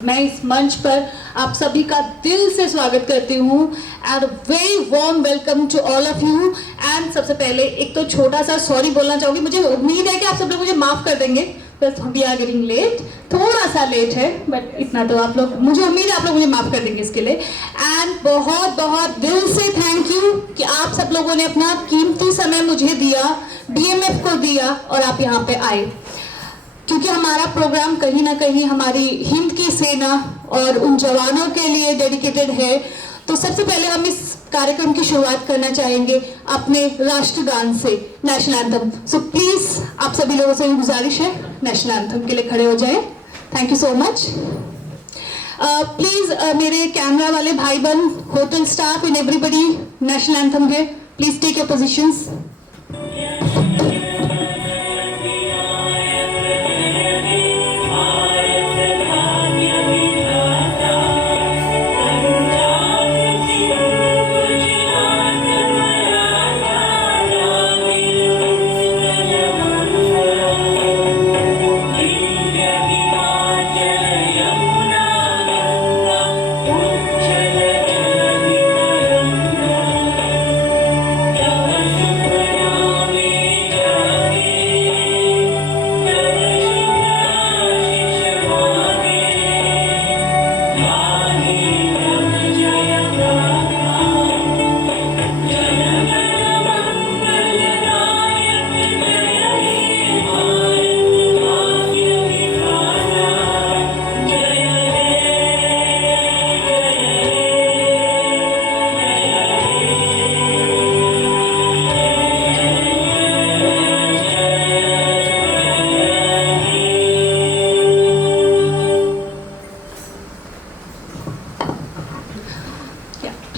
मैं इस मंच पर आप सभी का दिल से स्वागत करती हूँ and very warm welcome to all of you. And सबसे पहले एक तो छोटा सा सॉरी बोलना चाहूँगी। मुझे उम्मीद है कि आप सब लोग मुझे माफ कर देंगे, बस वी आर गेटिंग लेट, थोड़ा सा लेट है बट इतना तो आप लोग, मुझे उम्मीद है आप लोग मुझे माफ कर देंगे इसके लिए। एंड बहुत बहुत दिल से थैंक यू कि आप सब लोगों ने अपना कीमती समय मुझे दिया, BMF को दिया और आप यहाँ पे आए, क्योंकि हमारा प्रोग्राम कहीं ना कहीं हमारी हिंद की सेना और उन जवानों के लिए डेडिकेटेड है। तो सबसे पहले हम इस कार्यक्रम की शुरुआत करना चाहेंगे अपने राष्ट्रगान से, नेशनल एंथम। सो प्लीज आप सभी लोगों से गुजारिश है, नेशनल एंथम के लिए खड़े हो जाएं। Thank you so much. Please मेरे कैमरा वाले भाई बहन, hotel staff and everybody, national anthem है, please take your positions.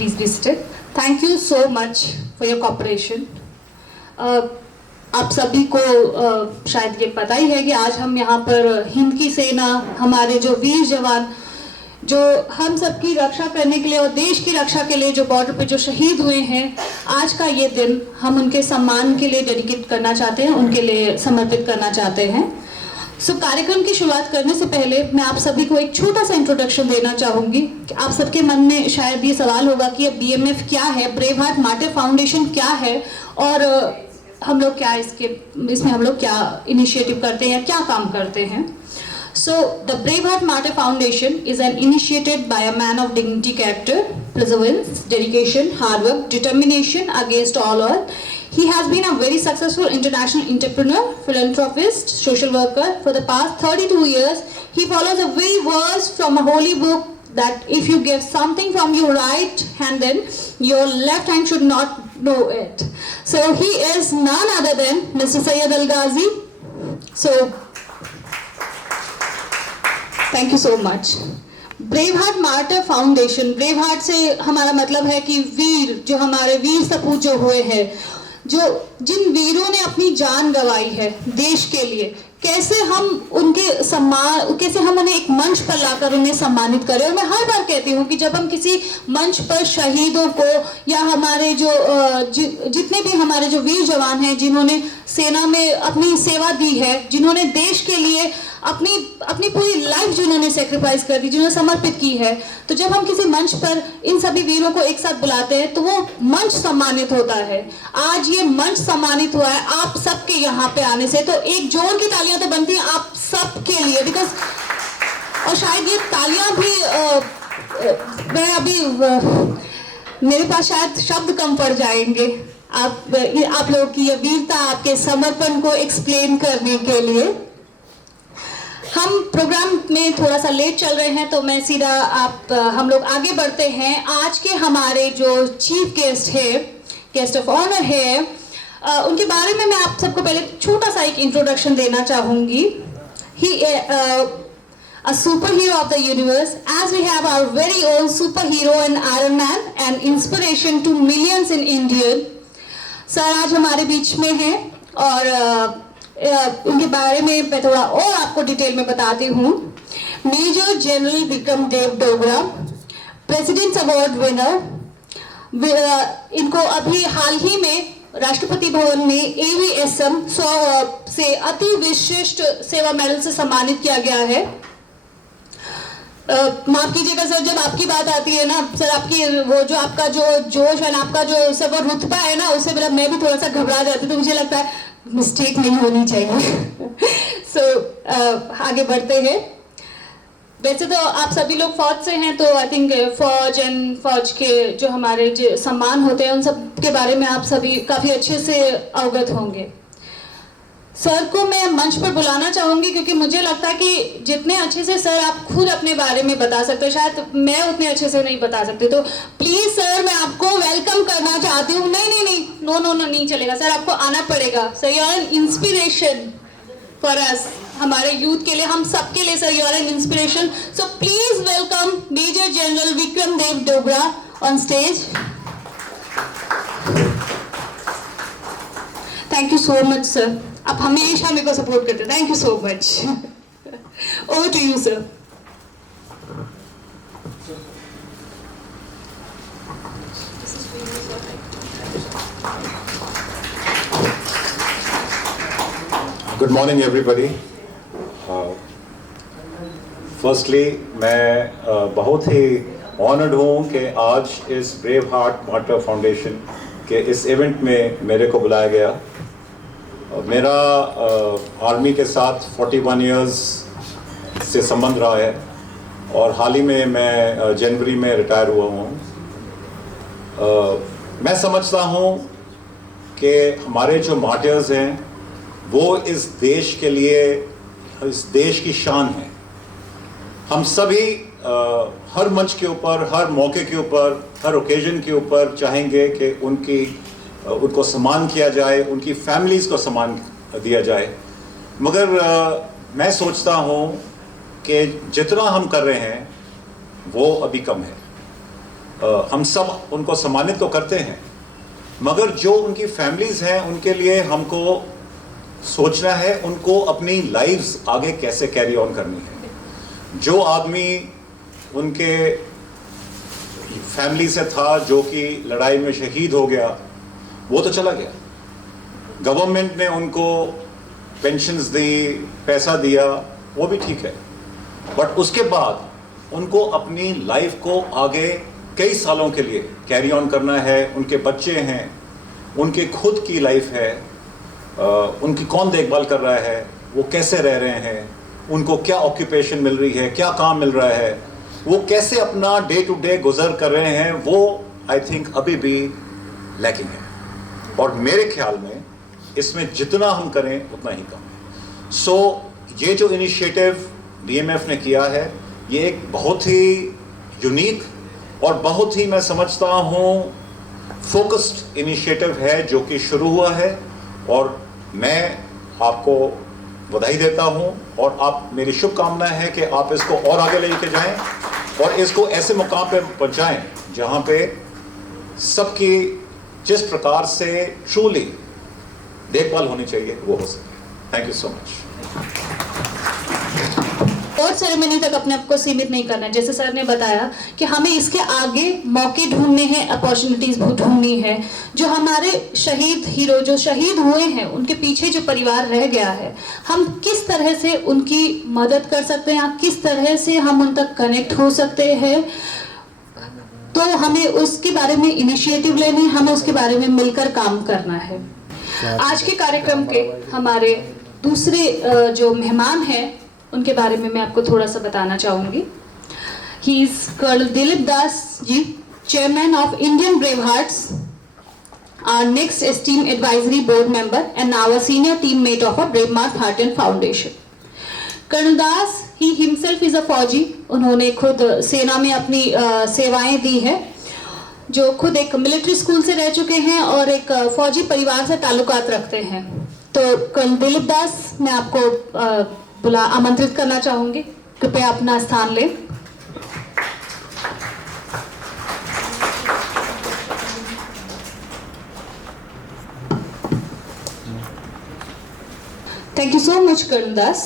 Please be seated. Thank you so much for your cooperation. आप सभी को शायद ये पता ही है कि आज हम यहाँ पर हिंद की सेना, हमारे जो वीर जवान जो हम सबकी रक्षा करने के लिए और देश की रक्षा के लिए जो बॉर्डर पे जो शहीद हुए हैं, आज का ये दिन हम उनके सम्मान के लिए डेडिकेट करना चाहते हैं, उनके लिए समर्पित करना चाहते हैं। सो कार्यक्रम की शुरुआत करने से पहले मैं आप सभी को एक छोटा सा इंट्रोडक्शन देना चाहूँगी। आप सबके मन में शायद ये सवाल होगा कि ये BMF क्या है, ब्रेव हार्ट मार्टिर फाउंडेशन क्या है और हम लोग क्या इसमें हम लोग क्या इनिशिएटिव करते हैं, क्या काम करते हैं। So the Brave Heart Martyr Foundation is an initiated by a man of dignity, character, perseverance, dedication, hard work, determination against all odds. He has been a very successful international entrepreneur, philanthropist, social worker for the past 32 years. He follows a very verse from a holy book that if you give something from your right hand, then your left hand should not know it. So he is none other than Mr. Syed Al Ghazi. So thank you so much. Brave heart martyr foundation, brave heart से हमारा मतलब है कि वीर, जो हमारे वीर सपूत जो हुए हैं, जो जिन वीरों ने अपनी जान गंवाई है देश के लिए, कैसे हम उनके सम्मान, कैसे हम उन्हें एक मंच पर लाकर उन्हें सम्मानित करें। और मैं हर बार कहती हूँ कि जब हम किसी मंच पर शहीदों को या हमारे जो जितने भी हमारे जो वीर जवान हैं, जिन्होंने सेना में अपनी सेवा दी है, जिन्होंने देश के लिए अपनी पूरी लाइफ जिन्होंने सेक्रीफाइस कर दी, जिन्होंने समर्पित की है, तो जब हम किसी मंच पर इन सभी वीरों को एक साथ बुलाते हैं तो वो मंच सम्मानित होता है। आज ये मंच सम्मानित हुआ है आप सबके यहाँ पे आने से, तो एक जोर की तालियां तो बनती हैं आप सबके लिए, बिकॉज और शायद ये तालियां भी मैं अभी मेरे पास शायद शब्द कम पड़ जाएंगे आप लोगों की ये वीरता, आपके समर्पण को एक्सप्लेन करने के लिए। हम प्रोग्राम में थोड़ा सा लेट चल रहे हैं तो मैं सीधा हम लोग आगे बढ़ते हैं। आज के हमारे जो चीफ गेस्ट है, गेस्ट ऑफ ऑनर है, उनके बारे में मैं आप सबको पहले छोटा सा एक इंट्रोडक्शन देना चाहूँगी। ही a superhero of the universe, as we have our very own superhero and Iron Man, an inspiration to millions in India. Sir आज हमारे बीच में हैं और उनके बारे में मैं थोड़ा और आपको डिटेल में बताती हूँ। Major general Vikram Dev Dogra, presidents award winner, इनको अभी हाल ही में राष्ट्रपति भवन में AVSM से अति विशिष्ट सेवा मेडल से सम्मानित किया गया है। माफ कीजिएगा सर, जब आपकी बात आती है ना सर, आपकी वो जो आपका जो जोश है ना, आपका जो सब रुतबा है ना, उससे मेरा मैं भी थोड़ा सा घबरा जाती हूँ, तो मुझे लगता है मिस्टेक नहीं होनी चाहिए। सो आगे बढ़ते हैं। वैसे तो आप सभी लोग फौज से हैं, तो आई थिंक फौज एंड फौज के जो हमारे जो सम्मान होते हैं उन सब के बारे में आप सभी काफ़ी अच्छे से अवगत होंगे। सर को मैं मंच पर बुलाना चाहूँगी, क्योंकि मुझे लगता है कि जितने अच्छे से सर आप खुद अपने बारे में बता सकते हैं, शायद मैं उतने अच्छे से नहीं बता सकती। तो प्लीज़ सर, मैं आपको वेलकम करना चाहती हूँ। नहीं, नो नहीं चलेगा सर, आपको आना पड़ेगा sir. You are an inspiration for us, हमारे यूथ के लिए, हम सबके लिए sir, you are an inspiration. So please welcome major general Vikram Dev Dogra on stage. Thank you so much sir, आप हमेशा मेरे को सपोर्ट करते हैं। Thank you so much. Over to you sir. Good morning everybody. Firstly मैं बहुत ही ऑनर्ड हूँ कि आज इस ब्रेव हार्ट मार्टर फाउंडेशन के इस इवेंट में मेरे को बुलाया गया। मेरा आर्मी के साथ 41 इयर्स से संबंध रहा है और हाल ही में मैं जनवरी में रिटायर हुआ हूँ। मैं समझता हूँ कि हमारे जो मार्टर्स हैं वो इस देश के लिए, इस देश की शान है। हम सभी हर मंच के ऊपर, हर मौके के ऊपर, हर ओकेजन के ऊपर चाहेंगे कि उनको सम्मान किया जाए, उनकी फैमिलीज़ को सम्मान दिया जाए। मगर मैं सोचता हूँ कि जितना हम कर रहे हैं वो अभी कम है। हम सब उनको सम्मानित तो करते हैं, मगर जो उनकी फैमिलीज़ हैं उनके लिए हमको सोचना है उनको अपनी लाइफ्स आगे कैसे कैरी ऑन करनी है। जो आदमी उनके फैमिली से था, जो कि लड़ाई में शहीद हो गया, वो तो चला गया। गवर्नमेंट ने उनको पेंशन्स दी, पैसा दिया, वो भी ठीक है, बट उसके बाद उनको अपनी लाइफ को आगे कई सालों के लिए कैरी ऑन करना है। उनके बच्चे हैं, उनके खुद की लाइफ है, उनकी कौन देखभाल कर रहा है, वो कैसे रह रहे हैं, उनको क्या ऑक्यूपेशन मिल रही है, क्या काम मिल रहा है, वो कैसे अपना डे टू डे गुजर कर रहे हैं, वो आई थिंक अभी भी लैकिंग है। और मेरे ख्याल में इसमें जितना हम करें उतना ही कम है। सो ये जो इनिशिएटिव डीएमएफ ने किया है, ये एक बहुत ही यूनिक और बहुत ही, मैं समझता हूँ, फोकस्ड इनिशिएटिव है जो कि शुरू हुआ है। और मैं आपको बधाई देता हूँ और आप, मेरी शुभकामनाएं हैं कि आप इसको और आगे लेके जाएं और इसको ऐसे मुकाम पे पहुँचाएं जहाँ पे सबकी जिस प्रकार से ट्रूली देखभाल होनी चाहिए वो हो सके। Thank you so much. और सेरेमनी तक अपने आप को सीमित नहीं करना है। जैसे सर ने बताया कि हमें इसके आगे मौके ढूंढने हैं, अपॉर्चुनिटीज ढूंढनी है। जो हमारे शहीद हीरो जो शहीद हुए हैं, उनके पीछे जो परिवार रह गया है, हम किस तरह से उनकी मदद कर सकते हैं, किस तरह से हम उन तक कनेक्ट हो सकते हैं, तो हमें उसके बारे में इनिशिएटिव लेनी, हमें उसके बारे में मिलकर काम करना है। आज के कार्यक्रम के हमारे दूसरे जो मेहमान हैं उनके बारे में मैं आपको थोड़ा सा बताना चाहूँगी। He is colonel Dilip Das ji, chairman of Indian Brave Hearts, our next esteemed advisory board member and now a senior teammate of a Brave Heart Foundation. Colonel Das he himself is a फौजी। उन्होंने खुद सेना में अपनी सेवाएं दी है, जो खुद एक मिलिट्री स्कूल से रह चुके हैं और एक फौजी परिवार से ताल्लुकात रखते हैं। तो कर्नल दिलीप दास, मैं आपको आमंत्रित करना चाहूंगी, कृपया अपना स्थान लें। Thank you so much colonel Das.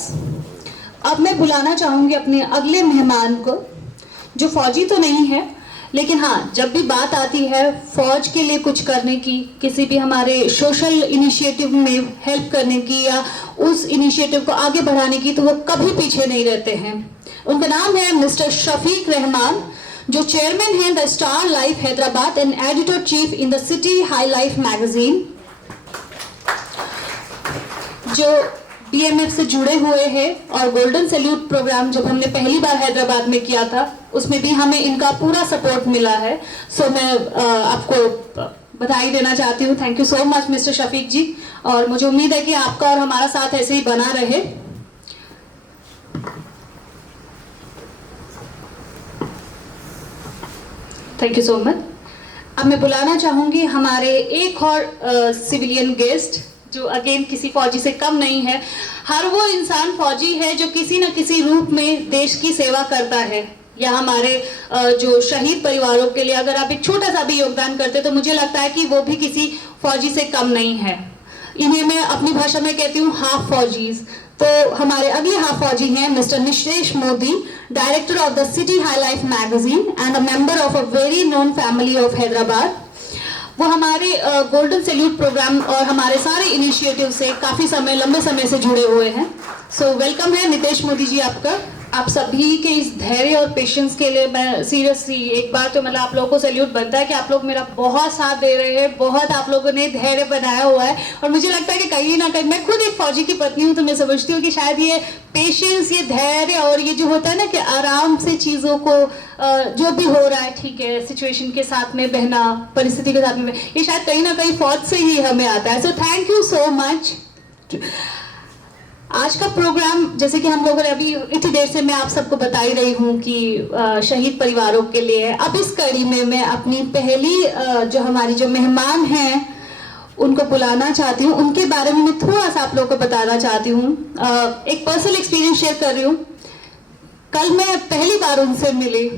अब मैं बुलाना चाहूंगी अपने अगले मेहमान को, जो फौजी तो नहीं है लेकिन हाँ, जब भी बात आती है फौज के लिए कुछ करने की, किसी भी हमारे सोशल इनिशिएटिव में हेल्प करने की या उस इनिशिएटिव को आगे बढ़ाने की, तो वो कभी पीछे नहीं रहते हैं। उनका नाम है मिस्टर शफीक रहमान, जो चेयरमैन हैं the star life Hyderabad and editor chief in the city high life magazine, जो BMF से जुड़े हुए हैं। और गोल्डन सैल्यूट प्रोग्राम जब हमने पहली बार हैदराबाद में किया था, उसमें भी हमें इनका पूरा सपोर्ट मिला है। सो मैं आपको बधाई देना चाहती हूँ। Thank you so much mister Shafiq ji, और मुझे उम्मीद है कि आपका और हमारा साथ ऐसे ही बना रहे। Thank you so much. अब मैं बुलाना चाहूंगी हमारे एक और सिविलियन गेस्ट, जो अगेन किसी फौजी से कम नहीं है। हर वो इंसान फौजी है जो किसी न किसी रूप में देश की सेवा करता है, या हमारे जो शहीद परिवारों के लिए अगर आप एक छोटा सा भी योगदान करते तो मुझे लगता है कि वो भी किसी फौजी से कम नहीं है। इन्हें मैं अपनी भाषा में कहती हूँ हाफ फौजीज। तो हमारे अगले हाफ फौजी हैं mister Nishesh Modi, director of the city high life magazine and a member of a very known family of Hyderabad. वो हमारे गोल्डन सैल्यूट प्रोग्राम और हमारे सारे इनिशिएटिव से काफ़ी लंबे समय से जुड़े हुए हैं। सो वेलकम है नितेश मोदी जी आपका। आप सभी के इस धैर्य और पेशेंस के लिए मैं सीरियसली एक बार तो मतलब आप लोगों को सैल्यूट बनता है कि आप लोग मेरा बहुत साथ दे रहे हैं, बहुत आप लोगों ने धैर्य बनाया हुआ है। और मुझे लगता है कि कहीं ना कहीं, मैं खुद एक फौजी की पत्नी हूँ, तो मैं समझती हूँ कि शायद ये पेशेंस, ये धैर्य और ये जो होता है ना कि आराम से चीज़ों को जो भी हो रहा है, ठीक है, सिचुएशन के साथ में बहना, परिस्थिति के साथ में, ये शायद कहीं ना कहीं फौज से ही हमें आता है। So thank you so much. आज का प्रोग्राम, जैसे कि हम लोगों ने अभी इतनी देर से मैं आप सबको बता ही रही हूँ कि शहीद परिवारों के लिए, अब इस कड़ी में मैं अपनी पहली जो हमारी जो मेहमान हैं उनको बुलाना चाहती हूँ। उनके बारे में मैं थोड़ा सा आप लोगों को बताना चाहती हूँ। एक पर्सनल एक्सपीरियंस शेयर कर रही हूँ। कल मैं पहली बार उनसे मिली।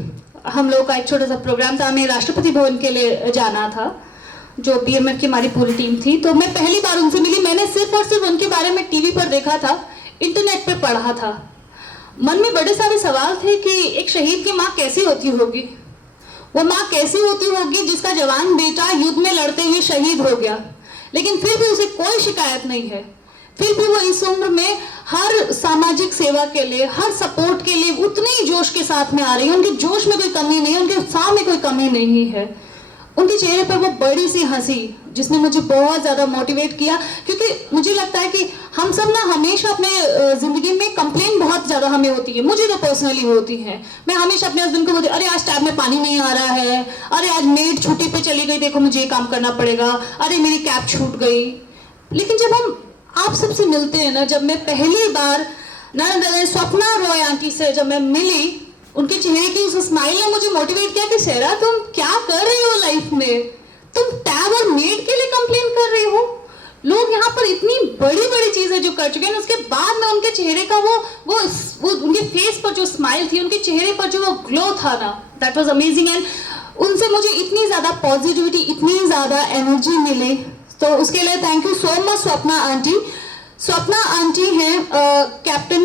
हम लोग का एक छोटा सा प्रोग्राम था, हमें राष्ट्रपति भवन के लिए जाना था, जो BMF की हमारी पूरी टीम थी। तो मैं पहली बार उनसे मिली। मैंने सिर्फ और सिर्फ उनके बारे में टीवी पर देखा था, इंटरनेट पे पढ़ा था। मन में बड़े सारे सवाल थे कि एक शहीद की माँ कैसी होती होगी, वो माँ कैसी होती होगी जिसका जवान बेटा युद्ध में लड़ते हुए शहीद हो गया, लेकिन फिर भी उसे कोई शिकायत नहीं है। फिर भी वो इस उम्र में हर सामाजिक सेवा के लिए, हर सपोर्ट के लिए उतने ही जोश के साथ में आ रही है। उनके जोश में कोई कमी नहीं है, उनके उत्साह में कोई कमी नहीं है। उनके चेहरे पर वो बड़ी सी हंसी जिसने मुझे बहुत ज़्यादा मोटिवेट किया, क्योंकि मुझे लगता है कि हम सब ना हमेशा अपने ज़िंदगी में कंप्लेन बहुत ज़्यादा हमें होती है। मुझे तो पर्सनली होती है। मैं हमेशा अपने हस्बैंड को बोलती, अरे आज टैब में पानी नहीं आ रहा है, अरे आज मेड छुट्टी पे चली गई, देखो मुझे ये काम करना पड़ेगा, अरे मेरी कैब छूट गई। लेकिन जब हम आप सबसे मिलते हैं ना, जब मैं पहली बार स्वप्ना रॉय आंटी से जब मैं मिली, उनके चेहरे की उस स्माइल ने मुझे मोटिवेट किया कि शेरा तुम क्या कर रही हो लाइफ में, तुम टैब और मेड के लिए कंप्लेन कर रही हो। लोग यहाँ पर इतनी बड़ी बड़ी चीजें जो कर चुके हैं। उसके बाद में उनके चेहरे का वो उनके फेस पर जो स्माइल थी, उनके चेहरे पर जो वो ग्लो था ना, दैट वाज अमेजिंग। एंड उनसे मुझे इतनी ज्यादा पॉजिटिविटी, इतनी ज्यादा एनर्जी मिली, तो उसके लिए thank you so much Swapna aunty. Swapna aunty हैं कैप्टन,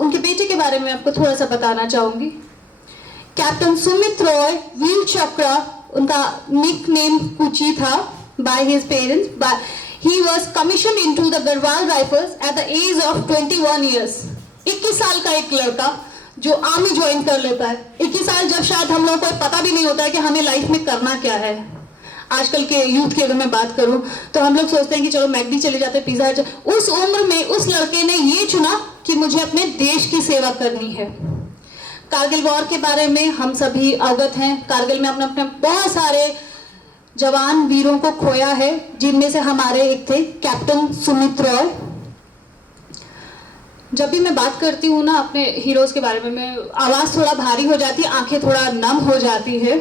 उनके बेटे के बारे में आपको थोड़ा सा बताना चाहूंगी। कैप्टन सुमित रॉय वीर चक्रा, उनका निक नेम कुची था by his parents. He was commission into the Garhwal Rifles at the age of 21 years. 21 साल का एक लड़का जो आर्मी ज्वाइन कर लेता है। 21 साल, जब शायद हम लोगों को पता भी नहीं होता है कि हमें लाइफ में करना क्या है। आजकल के यूथ की अगर मैं बात करूं तो हम लोग सोचते हैं कि चलो मैकडी चले जाते हैं, पिज्जा। उस उम्र में उस लड़के ने ये चुना कि मुझे अपने देश की सेवा करनी है। कारगिल वॉर के बारे में हम सभी अवगत हैं। कारगिल में अपने अपने बहुत सारे जवान वीरों को खोया है, जिनमें से हमारे एक थे कैप्टन सुमित रॉय। जब भी मैं बात करती हूँ ना अपने हीरोज के बारे में, मैं आवाज थोड़ा भारी हो जाती है, आंखें थोड़ा नम हो जाती है।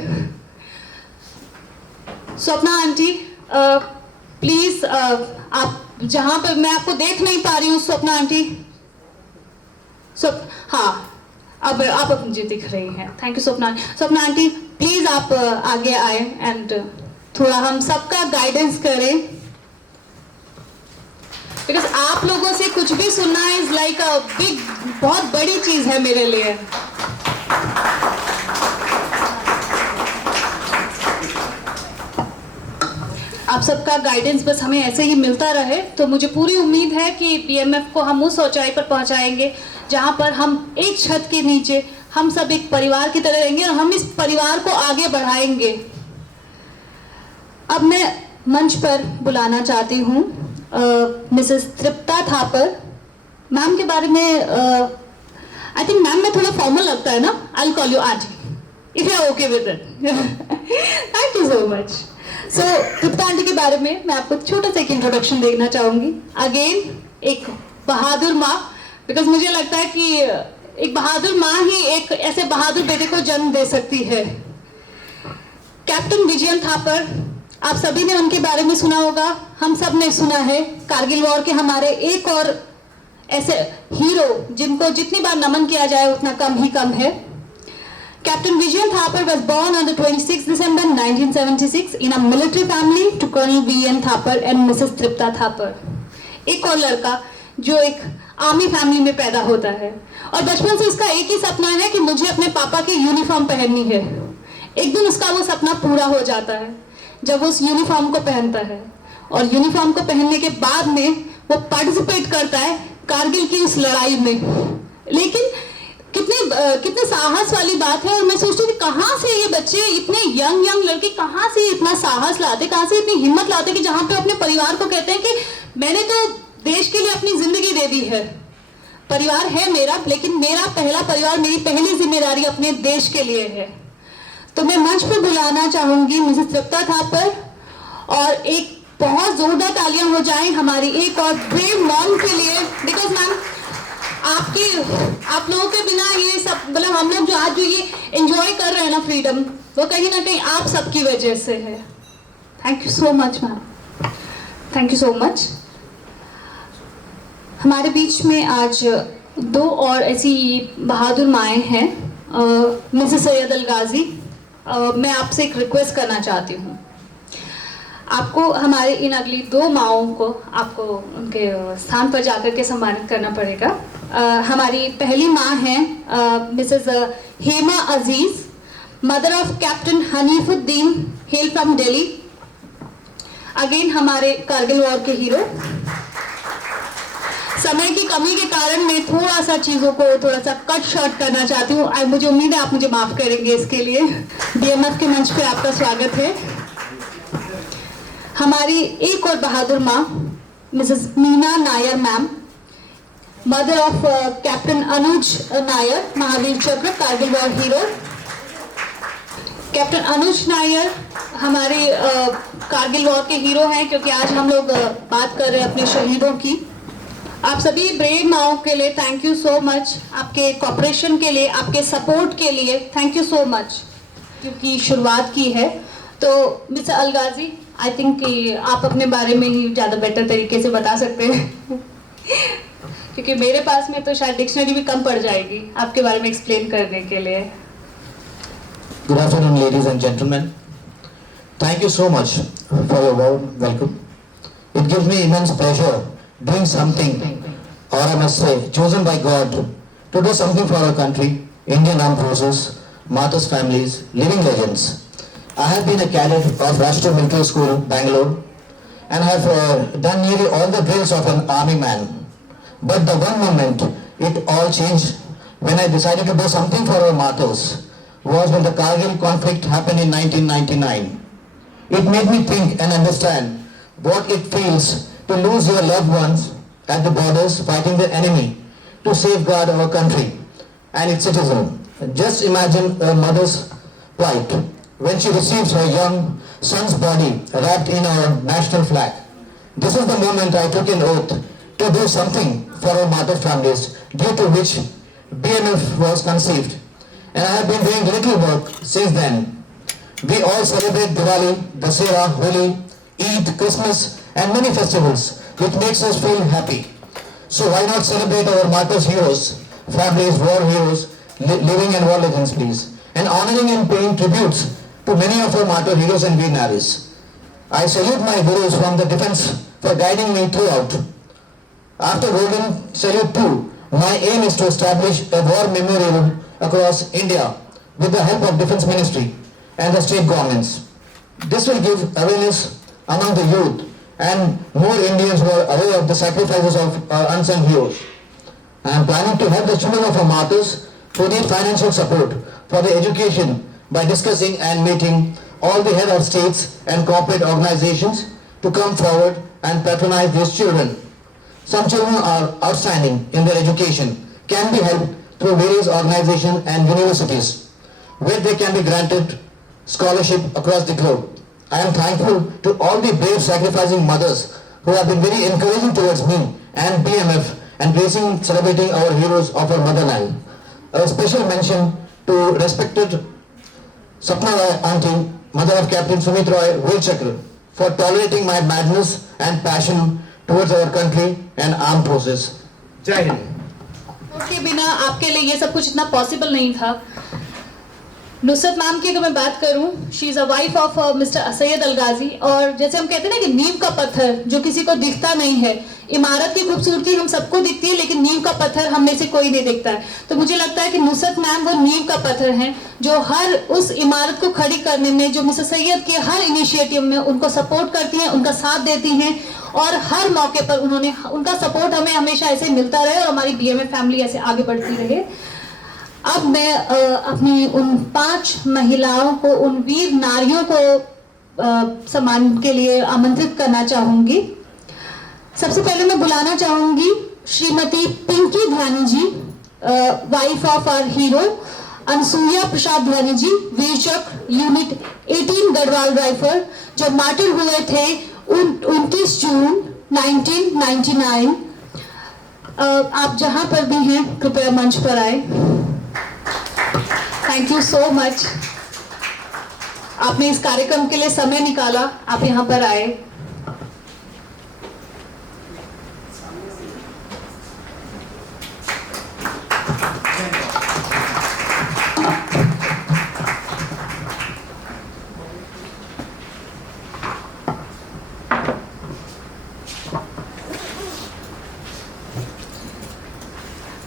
स्वप्ना आंटी प्लीज, आप जहां पर मैं आपको देख नहीं पा रही हूँ, स्वप्ना आंटी, हाँ अब आप मुझे दिख रही हैं। Thank you Swapna. Swapna aunty please आप आगे आए एंड थोड़ा हम सबका गाइडेंस करें, बिकॉज आप लोगों से कुछ भी सुनना इज लाइक अ बिग, बहुत बड़ी चीज है मेरे लिए। आप सबका गाइडेंस बस हमें ऐसे ही मिलता रहे, तो मुझे पूरी उम्मीद है कि बीएमएफ को हम उस ऊंचाई पर पहुंचाएंगे जहां पर हम एक छत के नीचे हम सब एक परिवार की तरह रहेंगे और हम इस परिवार को आगे बढ़ाएंगे। अब मैं मंच पर बुलाना चाहती हूँ मिसेस तृप्ता थापर मैम के बारे में। आई थिंक मैम में थोड़ा फॉर्मल लगता है ना, I will call you aunty if you are okay with it. Thank you so much. So Tripta aunty के बारे में मैं आपको छोटा सा एक इंट्रोडक्शन देना चाहूंगी। अगेन एक बहादुर माँ, बिकॉज मुझे लगता है कि एक बहादुर माँ ही एक ऐसे बहादुर बेटे को जन्म दे सकती है। कैप्टन विजयन थापर, आप सभी ने उनके बारे में सुना होगा, हम सब ने सुना है। कारगिल वॉर के हमारे एक और ऐसे हीरो जिनको जितनी बार नमन किया जाए उतना कम ही कम है। Captain Vijayan Thapar was born on the 26th December 1976 in a military family to Colonel V.N. Thapar and Mrs. Tripta Thapar. एक और लड़का जो एक आर्मी फैमिली में पैदा होता है और बचपन से उसका एक ही सपना है कि मुझे अपने पापा की यूनिफॉर्म पहननी है। एक दिन उसका वो सपना पूरा हो जाता है जब वो उस यूनिफॉर्म को पहनता है, और यूनिफॉर्म को पहनने के बाद में वो पार्टिसिपेट करता है कारगिल की उस लड़ाई में। लेकिन कितने साहस वाली बात है, और मैं सोचती हूँ कहाँ से ये बच्चे इतने यंग लड़के कहाँ से इतना साहस लाते, कहाँ से इतनी हिम्मत लाते कि जहाँ पे अपने परिवार को कहते हैं कि मैंने तो देश के लिए अपनी जिंदगी दे दी है। परिवार है मेरा, लेकिन मेरा पहला परिवार, मेरी पहली जिम्मेदारी अपने देश के लिए है। तो मैं मंच पर बुलाना चाहूंगी मिसेस तृप्ता थापर, और एक बहुत जोरदार तालियां हो जाएं हमारी एक और ब्रेव मॉम के लिए, बिकॉज मैम आप लोगों के बिना ये सब, मतलब हम लोग जो आज जो ये एंजॉय कर रहे हैं ना फ्रीडम, वो कहीं ना कहीं आप सबकी वजह से है। Thank you so much ma'am, thank you so much. हमारे बीच में आज दो और ऐसी बहादुर माएँ हैं। मिसेस सैयद अलगाजी, मैं आपसे एक रिक्वेस्ट करना चाहती हूँ। आपको हमारे इन अगली दो माओं को आपको उनके स्थान पर जाकर के सम्मानित करना पड़ेगा। हमारी पहली माँ हैं Mrs Hema Aziz, mother of captain Hanifuddin, hail from Delhi. Again हमारे कारगिल वॉर के हीरो। समय की कमी के कारण मैं थोड़ा सा चीज़ों को थोड़ा सा कट शॉर्ट करना चाहती हूँ। मुझे उम्मीद है आप मुझे माफ़ करेंगे इसके लिए। बीएमएफ के मंच पे आपका स्वागत है। हमारी एक और बहादुर माँ Mrs Meena Nair ma'am, mother of captain Anuj Nair, Mahavir Chakra, Kargil war hero. Captain Anuj Nair हमारे कारगिल वॉर के हीरो हैं, क्योंकि आज हम लोग बात कर रहे हैं अपने शहीदों की। आप सभी ब्रेव माओं के लिए थैंक यू सो मच, आपके कॉपरेशन के लिए, आपके सपोर्ट के लिए थैंक यू सो मच, क्योंकि शुरुआत की है। तो मिस्टर अलगाजी, आई थिंक कि आप अपने बारे में ही ज़्यादा बेटर तरीके से बता सकते हैं क्योंकि मेरे पास में तो शायद डिक्शनरी भी कम पड़ जाएगी आपके बारे में एक्सप्लेन करने के लिए। Good afternoon, ladies and gentlemen. Thank you so much for your warm welcome. It gives me immense pleasure doing something, or I must say, chosen by God to do something for our country, Indian Armed Forces, martyrs' families, living legends. I have been a cadet of Rashtriya Military School, Bangalore, and have done nearly all the drills of an army man. But the one moment it all changed when I decided to do something for our martyrs was when the Kargil conflict happened in 1999. It made me think and understand what it feels to lose your loved ones at the borders fighting the enemy to safeguard our country and its citizens. Just imagine a mother's plight when she receives her young son's body wrapped in our national flag. This is the moment I took an oath to do something for our martyr families, due to which BMF was conceived. And I have been doing little work since then. We all celebrate Diwali, Dussehra, Holi, Eid, Christmas and many festivals which makes us feel happy. So why not celebrate our martyrs' heroes, families, war heroes, living and war legends please, and honoring and paying tributes to many of our martyr heroes and Veer Naris. I salute my gurus from the defense for guiding me throughout. After Golden Salute 2, my aim is to establish a war memorial across India with the help of Defense Ministry and the state governments. This will give awareness among the youth, and more Indians were aware of the sacrifices of our unsung heroes. I am planning to help the children of our martyrs who need financial support for their education by discussing and meeting all the head of states and corporate organizations to come forward and patronize these children. Some children are outstanding in their education, can be helped through various organizations and universities, where they can be granted scholarship across the globe. I am thankful to all the brave sacrificing mothers who have been very encouraging towards me and BMF and gracing celebrating our heroes of our motherland. A special mention to respected Sapna Roy auntie, mother of Captain Sumit Roy Vilchakra, for tolerating my madness and passion towards our country and armed forces. Jai Hind. के बिना आपके लिए ये सब कुछ इतना possible नहीं था। नुसरत मैम की अगर मैं बात करूं, she is a wife of mister Syed Alghazi, और जैसे हम कहते हैं ना कि नींव का पत्थर जो किसी को दिखता नहीं है, इमारत की खूबसूरती हम सबको दिखती है लेकिन नींव का पत्थर हम में से कोई नहीं दिखता है। तो मुझे लगता है कि नुसरत मैम वो नींव का पत्थर हैं जो हर उस इमारत को खड़ी करने में, जो मिस्टर सैयद के हर इनिशिएटिव में उनको सपोर्ट करती हैं, उनका साथ देती हैं, और हर मौके पर उनका सपोर्ट हमें हमेशा ऐसे मिलता रहे और हमारी बीएमएफ फैमिली ऐसे आगे बढ़ती रहे। अब मैं अपनी उन 5 महिलाओं को, उन वीर नारियों को सम्मान के लिए आमंत्रित करना चाहूंगी। सबसे पहले मैं बुलाना चाहूंगी Shrimati Pinky Dhyani ji, wife of our hero Anusuiya Prasad Dhyani ji, Vir Chakra unit 18 Garhwal rifle, जो मार्टिर हुए थे 29 जून 1999। आप जहां पर भी हैं कृपया मंच पर आए। थैंक यू सो मच, आपने इस कार्यक्रम के लिए समय निकाला, आप यहाँ पर आए।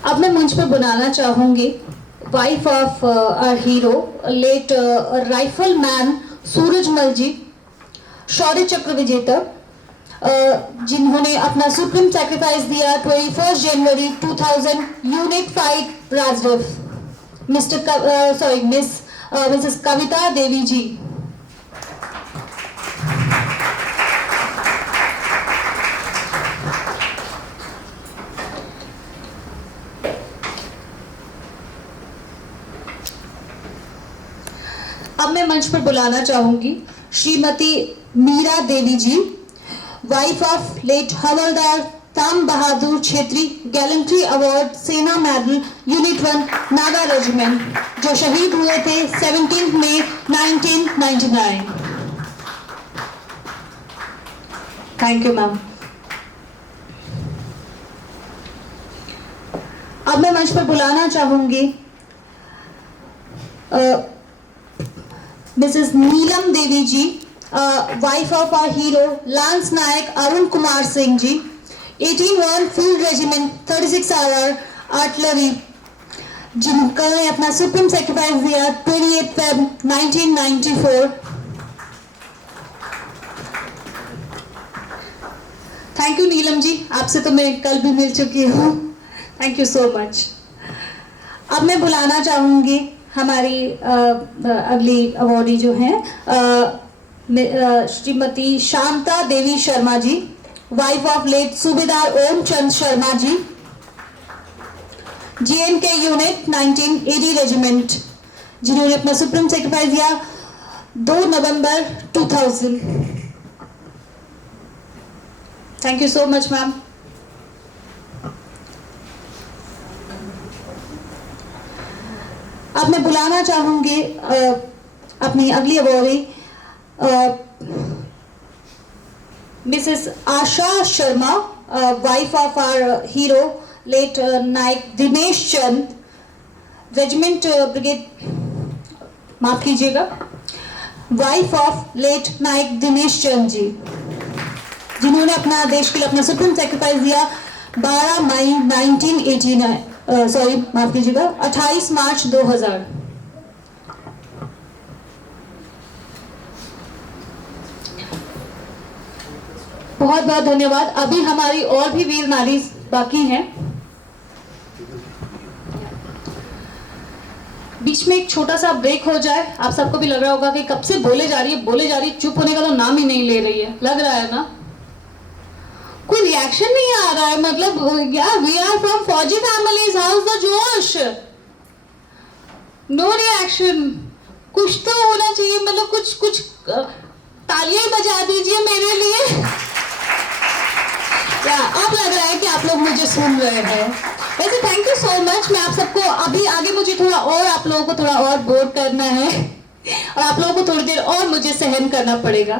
अब मैं मंच पर बुलाना चाहूंगी wife of our hero late rifleman Surajmal ji, Shaurya Chakra विजेता, जिन्होंने अपना सुप्रीम सैक्रिफाइस दिया 21 जनवरी 2000 यूनिट 5 राजरफ, मिसेस कविता देवी जी। अब मैं मंच पर बुलाना चाहूंगी श्रीमती मीरा देवी जी, वाइफ ऑफ लेट हवलदार ताम बहादुर छेत्री, गैलेंट्री अवार्ड, सेना मेडल, यूनिट 1 नागा रेजिमेंट, जो शहीद हुए थे 17 मई 1999। Thank you ma'am. अब मैं मंच पर बुलाना चाहूंगी Mrs. Neelam Devi ji, wife of our hero lance Naik Arun Kumar Singh ji, 18-1 field regiment 36 our artillery, जिनका ने अपना सुप्रीम सैक्रिफाइस दिया 28 Feb 1994। Thank you Neelam ji, आपसे तो मैं कल भी मिल चुकी हूँ, थैंक यू सो मच। अब मैं बुलाना चाहूंगी हमारी अगली अवॉर्डी जो हैं Shrimati Shanta Devi Sharma ji, wife of late Subedar Om Chand Sharma ji, JNK unit 1980 regiment, जिन्होंने अपना सुप्रीम सैक्रिफाइस दिया 2 नवंबर 2000। Thank you so much ma'am. अब मैं बुलाना चाहूंगी अपनी अगली awardee Mrs Asha Sharma, wife of our hero late Naik Dinesh Chand, regiment brigade, माफ कीजिएगा, wife of late Naik Dinesh Chand ji, जिन्होंने अपना देश के लिए अपना सुप्रीम सैक्रिफाइस दिया 12 मई 1989, सॉरी माफ कीजिएगा 28 मार्च 2000। बहुत बहुत धन्यवाद। अभी हमारी और भी वीर नारी बाकी हैं। बीच में एक छोटा सा ब्रेक हो जाए। आप सबको भी लग रहा होगा कि कब से बोले जा रही है, चुप होने का तो नाम ही नहीं ले रही है, लग रहा है ना? कोई रिएक्शन नहीं आ रहा है, मतलब यार वी आर फ्रॉम फौजी families, how is the josh? No reaction. कुछ तो होना चाहिए, मतलब कुछ तालियां ही बजा दीजिए मेरे लिए। या अब लग रहा है कि आप लोग मुझे सुन रहे हैं। वैसे थैंक यू सो मच। मैं आप सबको अभी आगे मुझे थोड़ा और आप लोगों को थोड़ा और बोर करना है और आप लोगों को थोड़ी देर और मुझे सहन करना पड़ेगा।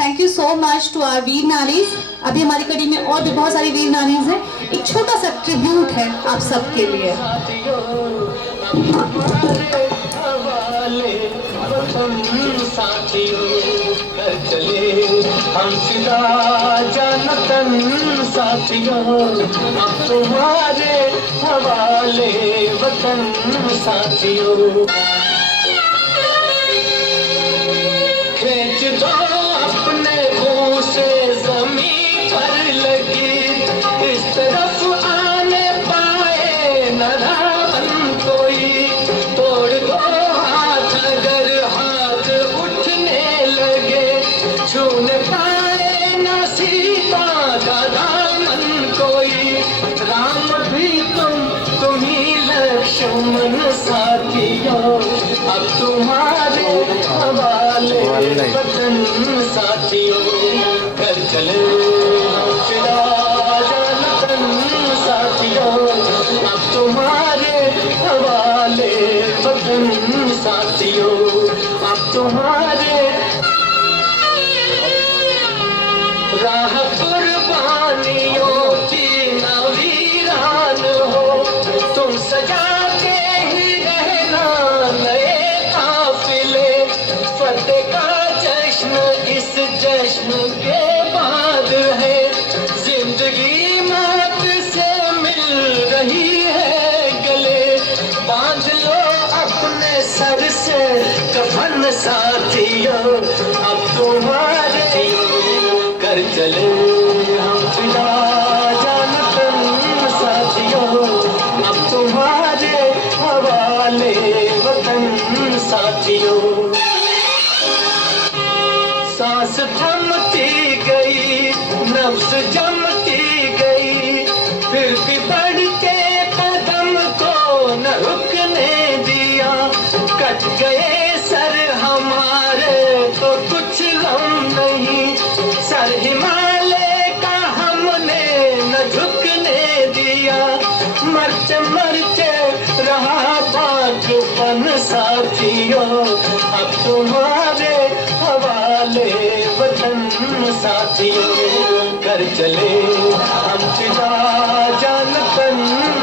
Thank you so much to our veer naaris. अभी हमारी कड़ी में और भी बहुत सारी वीर नारीज हैं। एक छोटा सा ट्रिब्यूट है आप सबके लिए। हम फिदा जानतन साथियों, अब तुम्हारे हवाले वतन साथियों। खींच दो अपने मुंह से जमीन पर लगी, इस तरफ आने पाए न रावण कोई। तोड़ दो हाथ अगर हाथ उठने लगे, छूने पाए न सीता का दामन कोई। राम भी तुम ही लक्ष्मण साथियों, अब तुम्हारे हवाले वतन साथियों। कर चले फिदा जानतन साथियों, अब तुम्हारे हवाले वतन साथियों, अब तुम्हारे राह कुर्बानियों की नवीरान हो। तुम सजा के ही रहना नए काफिले, फतेह का जश्न इस जश्न के बाद है। जिंदगी मौत से मिल रही है गले, बांध लो अपने सर से कफन साथियों, अब तुम्हारे कर चले हम फिदा जानतन साथियों, अब तुम्हारे हवाले वतन साथियों। सांस थमती गई, नब्ज जमती गई, फिर भी बढ़ते कदम को न रुकने दिया। कट गए सर हमारे तो कुछ गम नहीं, सर हिमालय का हमने न झुकने दिया। मरते मरते रहा बागपन साथियों, अब तुम्हारे हवाले वतन साथियों। कर चले हम फिदा जानतन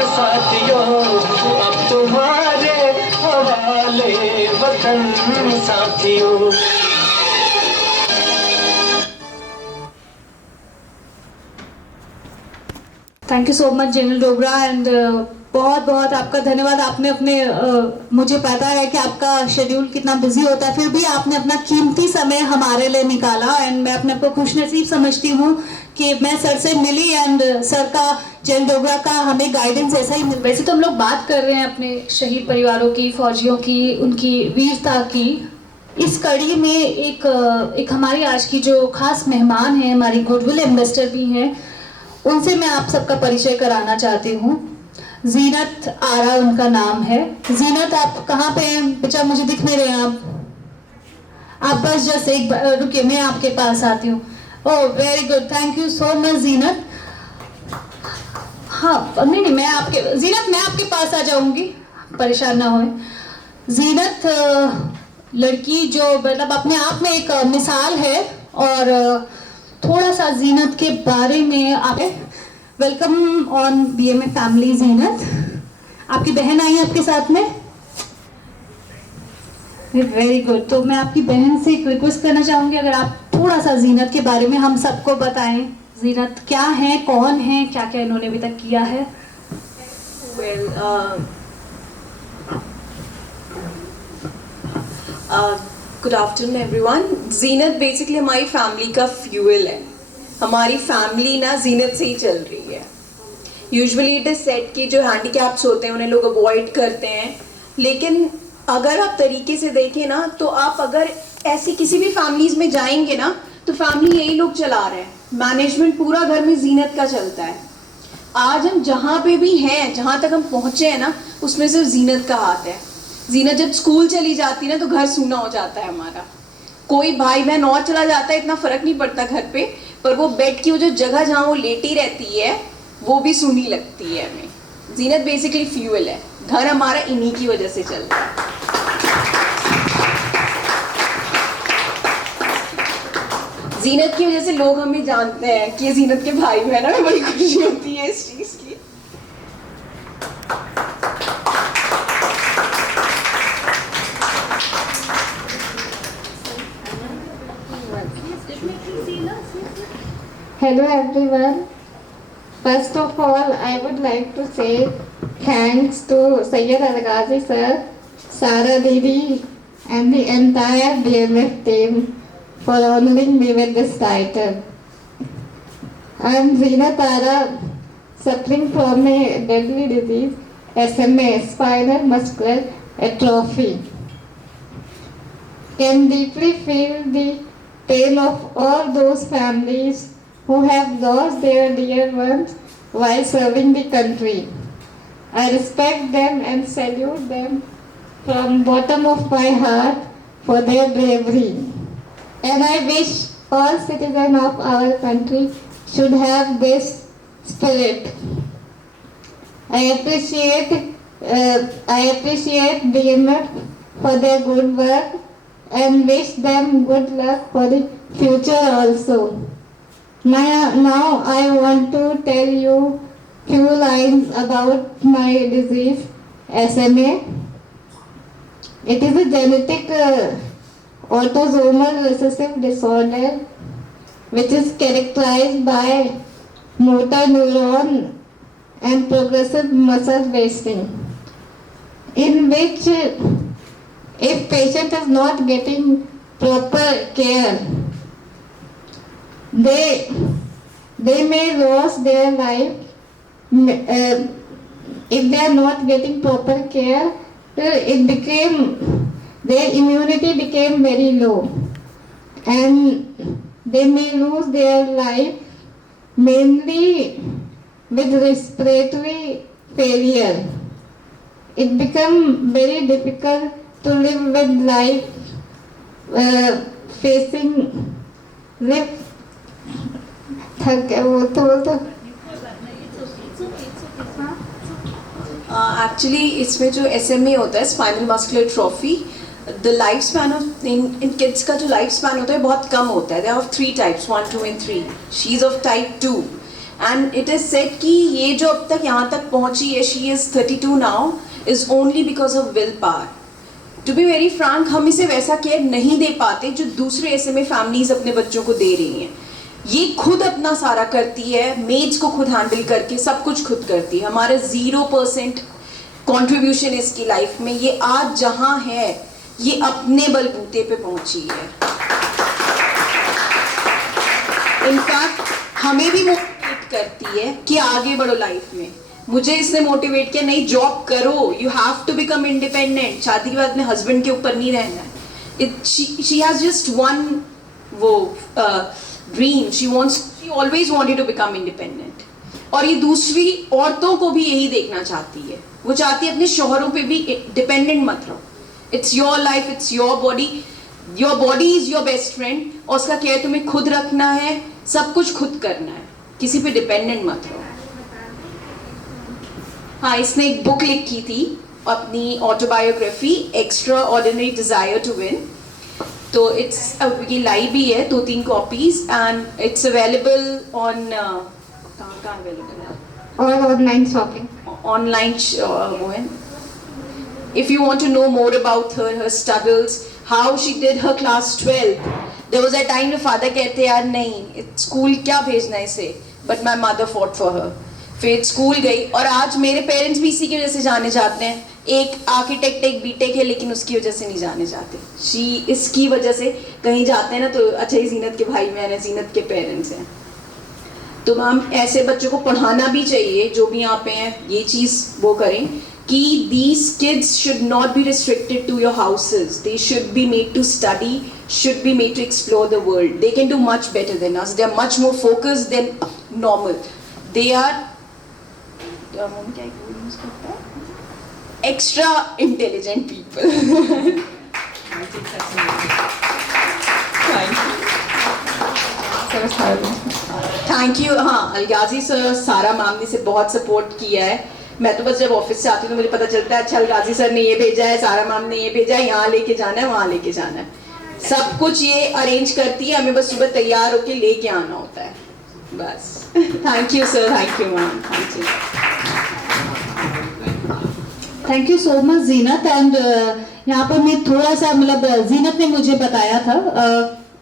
साथियों, अब तुम्हारे हवाले वतन साथियों। Thank you so much general Dogra and बहुत बहुत आपका धन्यवाद। आपने अपने मुझे पता है कि आपका शेड्यूल कितना बिजी होता है, फिर भी आपने अपना कीमती समय हमारे लिए निकाला एंड मैं अपने आप को खुशनसीब समझती हूँ कि मैं सर से मिली एंड सर का जनरल डोगरा का हमें गाइडेंस ऐसा ही मिल। वैसे तो हम लोग बात कर रहे हैं अपने शहीद परिवारों की, फौजियों की, उनकी वीरता की। इस कड़ी में एक हमारी आज की जो खास मेहमान हैं, हमारी गुडविल एम्बेसडर भी हैं, उनसे मैं आप सबका परिचय कराना चाहती हूँ। जीनत आरा उनका नाम है। जीनत आप कहाँ पे हैं? बच्चा मुझे दिख नहीं रहे हैं आप बस जस्ट एक रुकिए, मैं आपके पास आती हूँ। Oh very good, thank you so much Zeenat. हाँ नहीं मैं आपके पास आ जाऊंगी, परेशान ना होए। जीनत लड़की जो मतलब अपने आप में एक मिसाल है और थोड़ा सा जीनत के बारे में आप वेलकम ऑन बीएमए फैमिली। जीनत आपकी बहन आई है आपके साथ में? Very good. तो मैं आपकी बहन से एक रिक्वेस्ट करना चाहूंगी, अगर आप थोड़ा सा जीनत के बारे में हम सबको बताएं। जीनत क्या है, कौन है, क्या क्या इन्होंने अभी तक किया है? Good afternoon everyone. Zeenat basically हमारी फैमिली का फ्यूल है। हमारी फैमिली ना जीनत से ही चल रही है। यूजुअली इट इज सेट कि जो हैंडीकैप्स होते हैं उन्हें लोग अवॉइड करते हैं, लेकिन अगर आप तरीके से देखें ना तो आप अगर ऐसी किसी भी फैमिलीज में जाएंगे ना तो फैमिली यही लोग चला रहे हैं, मैनेजमेंट पूरा घर में जीनत का चलता है। आज हम जहाँ पे भी हैं, जहाँ तक हम पहुँचे हैं ना, उसमें सिर्फ जीनत का हाथ है। जीनत जब स्कूल चली जाती है ना तो घर सूना हो जाता है हमारा। कोई भाई बहन और चला जाता है, इतना फर्क नहीं पड़ता घर पे, पर वो बेड की वो जो जगह जहाँ वो लेटी रहती है वो भी सूनी लगती है हमें। जीनत बेसिकली फ्यूल है, घर हमारा इन्हीं की वजह से चल रहा है। जीनत की वजह से लोग हमें जानते हैं कि ये जीनत के भाई बहन, हमें बड़ी खुशी होती है इस चीज की। Hello everyone. First of all, I would like to say thanks to Sayyid Al-Ghazi sir, Sara Didi and the entire BMF team for honoring me with this title. I am Zina Tara, suffering from a deadly disease, SMA, spinal muscular atrophy. Can deeply feel the pain of all those families who have lost their dear ones while serving the country. I respect them and salute them from bottom of my heart for their bravery. And I wish all citizens of our country should have this spirit. I appreciate BMF for their good work and wish them good luck for the future also. Now I want to tell you few lines about my disease, SMA. It is a genetic autosomal recessive disorder which is characterized by motor neuron and progressive muscle wasting, in which if patient is not getting proper care, they may lose their life. If they are not getting proper care, their immunity became very low and they may lose their life mainly with respiratory failure. It becomes very difficult to live with life facing live actually इसमें जो SMA होता है, spinal muscular atrophy, the life span of in kids का जो life span होता है बहुत कम होता है। They have 3 types, 1, 2 and 3। She is of type 2 and it is said कि ये जो अब तक यहाँ तक पहुँची है, she is 32 now, is only because of will power. To be very frank, हम इसे वैसा केयर नहीं दे पाते जो दूसरे SMA फैमिलीज अपने बच्चों को दे रही हैं। ये खुद अपना सारा करती है, मेड्स को खुद हैंडल करके सब कुछ खुद करती है। हमारा 0% कंट्रीब्यूशन इसकी लाइफ में। ये आज जहाँ है ये अपने बलबूते पे पहुंची है। इनफैक्ट हमें भी मोटिवेट करती है कि आगे बढ़ो लाइफ में। मुझे इसने मोटिवेट किया, नहीं जॉब करो, you have to become independent. शादी के बाद अपने हस्बैंड के ऊपर नहीं रहना है। शी हैज जस्ट वन वो dream, she always wanted to become independent. और ये दूसरी औरतों को भी यही देखना चाहती है। वो चाहती है अपने शौहरों पे भी डिपेंडेंट मत रहो। It's your life, it's your body is your best friend, और उसका केयर तुम्हें खुद रखना है, सब कुछ खुद करना है, किसी पे डिपेंडेंट मत रहो। हाँ, इसने एक बुक लिखी थी अपनी autobiography, extraordinary desire to win. तो इट्स ये लाई भी है 2-3 copies and it's available on कहाँ अवेलेबल है? और ऑनलाइन शॉपिंग, ऑनलाइन वो है। If you want to know more about her struggles, how she did her class 12, there was a time the father कहते यार नहीं स्कूल क्या भेजना इसे, but my mother fought for her। फिर स्कूल गई और आज मेरे पेरेंट्स भी इसी की वजह से जाने जाते हैं। एक आर्किटेक्ट, एक बीटेक है, लेकिन उसकी वजह से नहीं जाने जाते। इसकी वजह से कहीं जाते हैं ना तो अच्छा ही जीनत के भाई बहन है, जीनत के पेरेंट्स हैं। तो मैम ऐसे बच्चों को पढ़ाना भी चाहिए, जो भी यहाँ पे हैं ये चीज़ वो करें कि these kids should not be restricted to your houses. They should be made to study, should be made to explore the world. They can do much better than us. They are much more focused than normal. They are क्या use करता है? Extra intelligent people. Thank you. हाँ, अलगाजी sir, सारा ma'am ने से बहुत support किया है। मैं तो बस जब ऑफिस से आती हूँ तो मुझे पता चलता है अच्छा अलगाजी सर ने ये भेजा है, सारा मैम ने ये भेजा है, यहाँ लेके जाना है, वहाँ लेके जाना है, सब कुछ ये अरेंज करती है, हमें बस सुबह तैयार होके लेके आना होता है बस। Thank you sir, thank you ma'am, thank you. Thank you so much Zeenat. And यहाँ पर मैं थोड़ा सा मतलब जीनत ने मुझे बताया था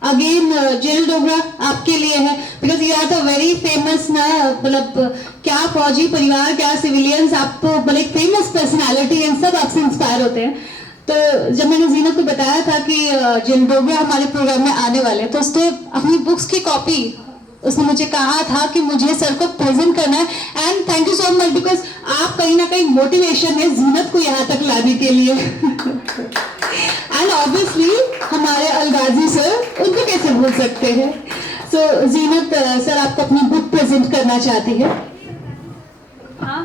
अगेन जिल डोगरा आपके लिए है, because you are the very famous ना, मतलब क्या फौजी परिवार, क्या सिविलियंस, आप तो बड़े फेमस पर्सनालिटी हैं, सब आपसे इंस्पायर होते हैं। तो जब मैंने जीनत को बताया था कि जिल डोगरा हमारे प्रोग्राम में आने वाले हैं, तो उसने अपनी बुक्स की कॉपी उसने मुझे कहा था कि मुझे सर को प्रेजेंट करना है। And thank you so much, because आप कहीं ना कहीं मोटिवेशन है जीनत को यहाँ तक लाने के लिए। एंड ऑब्वियसली हमारे अलगाजी सर, उनको कैसे भूल सकते हैं। सो जीनत सर आपको अपनी बुक प्रेजेंट करना चाहती है। हाँ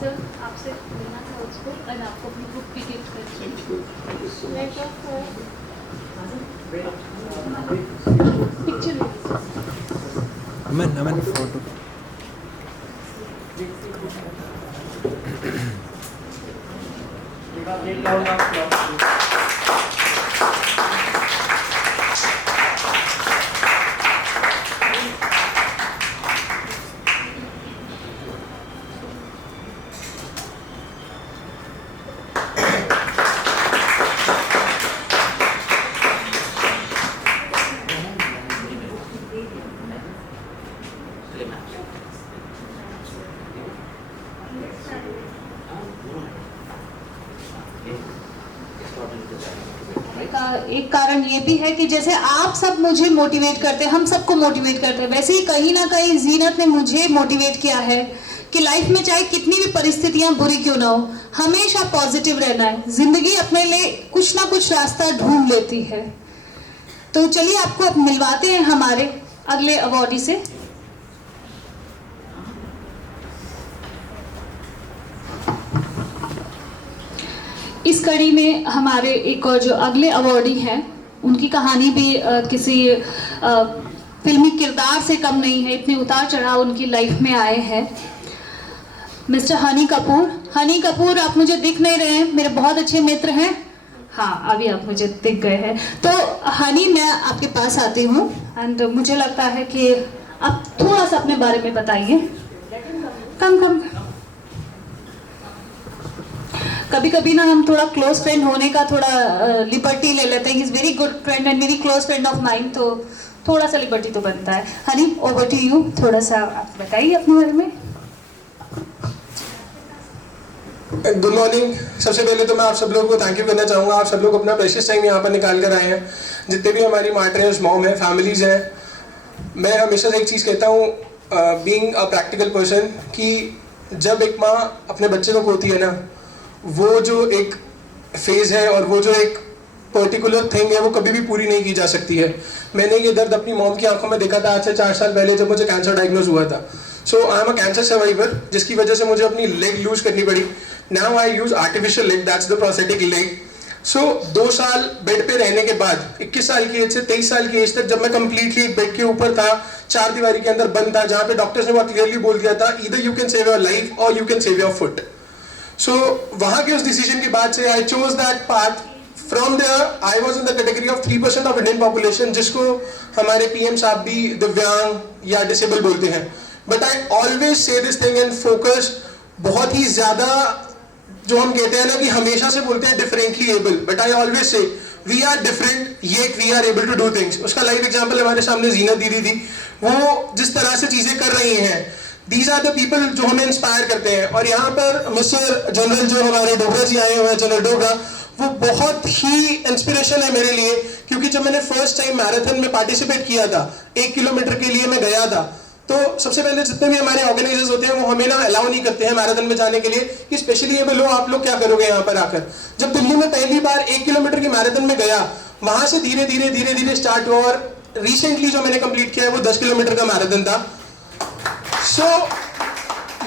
सर, आपसे मिलना था उसको और आपको अपनी बुक भी गिफ्ट करनी है। पिक्चर अमन फोटो एक कारण ये भी है कि जैसे आप सब मुझे मोटिवेट करते हैं, हम सबको मोटिवेट करते हैं, वैसे ही कहीं ना कहीं जीनत ने मुझे मोटिवेट किया है कि लाइफ में चाहे कितनी भी परिस्थितियां बुरी क्यों ना हो, हमेशा पॉजिटिव रहना है। जिंदगी अपने लिए कुछ ना कुछ रास्ता ढूंढ लेती है। तो चलिए आपको अब मिलवाते हैं हमारे अगले अवॉर्डी से। इस कड़ी में हमारे एक और जो अगले अवॉर्डी हैं, उनकी कहानी भी किसी फिल्मी किरदार से कम नहीं है। इतने उतार चढ़ाव उनकी लाइफ में आए हैं। मिस्टर हनी कपूर। हनी कपूर, आप मुझे दिख नहीं रहे हैं, मेरे बहुत अच्छे मित्र हैं। हाँ, अभी आप मुझे दिख गए हैं। तो हनी, मैं आपके पास आती हूँ एंड मुझे लगता है कि आप थोड़ा सा अपने बारे में बताइए। कम कभी कभी ना हम थोड़ा क्लोज फ्रेंड होने का थोड़ा लिबर्टी ले लेते हैं। He is very good friend and very close friend of mind, तो थोड़ा सा लिबर्टी तो बनता है। हनी, ओवर टू यू, थोड़ा सा आप बताइए अपने बारे में। Good morning. सबसे पहले तो मैं आप सब लोगों को थैंक यू करना चाहूँगा। आप सब लोग अपना प्रेशियस टाइम यहाँ पर निकाल कर आए हैं। जितने भी हमारी मार्टरेस मॉम है, फैमिलीज हैं, मैं हमेशा से एक चीज़ कहता हूँ, बीइंग अ प्रैक्टिकल पर्सन, कि जब एक माँ अपने बच्चे को खोती है ना, वो जो एक फेज़ है और वो जो एक पर्टिकुलर थिंग है, वो कभी भी पूरी नहीं की जा सकती है। मैंने ये दर्द अपनी मॉम की आंखों में देखा था आज से 4 साल पहले, जब मुझे कैंसर डायग्नोज हुआ था। So I am a cancer survivor, जिसकी वजह से मुझे अपनी लेग लूज करनी पड़ी। Now I use artificial leg, that's the prosthetic leg. So 2 साल बेड पे रहने के बाद 21 साल की एज से 23 साल की एज तक, जब मैं कंप्लीटली एक बेड के ऊपर था, 4 दीवारी के अंदर बंद था, जहाँ पे डॉक्टर्स ने बहुत क्लियरली बोल दिया था, either you can save your life और you can save your foot. So वहाँ के उस डिसीजन के बाद से I chose that path. From there I was in the category of 3% of Indian population, जिसको हमारे PM साहब भी दिव्यांग या डिसेबल बोलते हैं। बट आई ऑलवेज से दिस थिंग एंड फोकस बहुत ही ज़्यादा, जो हम कहते हैं ना कि हमेशा से बोलते हैं differently able, but I always say we are different yet we are able to do things. उसका लाइव एग्जाम्पल हमारे सामने जीनत दीदी थी। वो जिस तरह से चीज़ें कर रही हैं, दीज आर द पीपल जो हमें इंस्पायर करते हैं। और यहाँ पर मिस्टर जनरल जो हमारे डोगरा जी आए हुए हैं, जनरल डोगरा, वो बहुत ही इंस्पिरेशन है मेरे लिए, क्योंकि जब मैंने फर्स्ट टाइम मैराथन में पार्टिसिपेट किया था, 1 किलोमीटर के लिए मैं गया था, तो सबसे पहले जितने भी हमारे ऑर्गेनाइजर्स होते हैं वो हमें ना अलाउ नहीं करते हैं मैराथन में जाने के लिए कि स्पेशली ये बोलो आप लोग क्या करोगे यहाँ पर आकर। जब दिल्ली में पहली बार 1 किलोमीटर की मैराथन में गया, वहां से धीरे धीरे स्टार्ट हुआ और रिसेंटली जो मैंने कंप्लीट किया है वो 10 किलोमीटर का मैराथन था। सो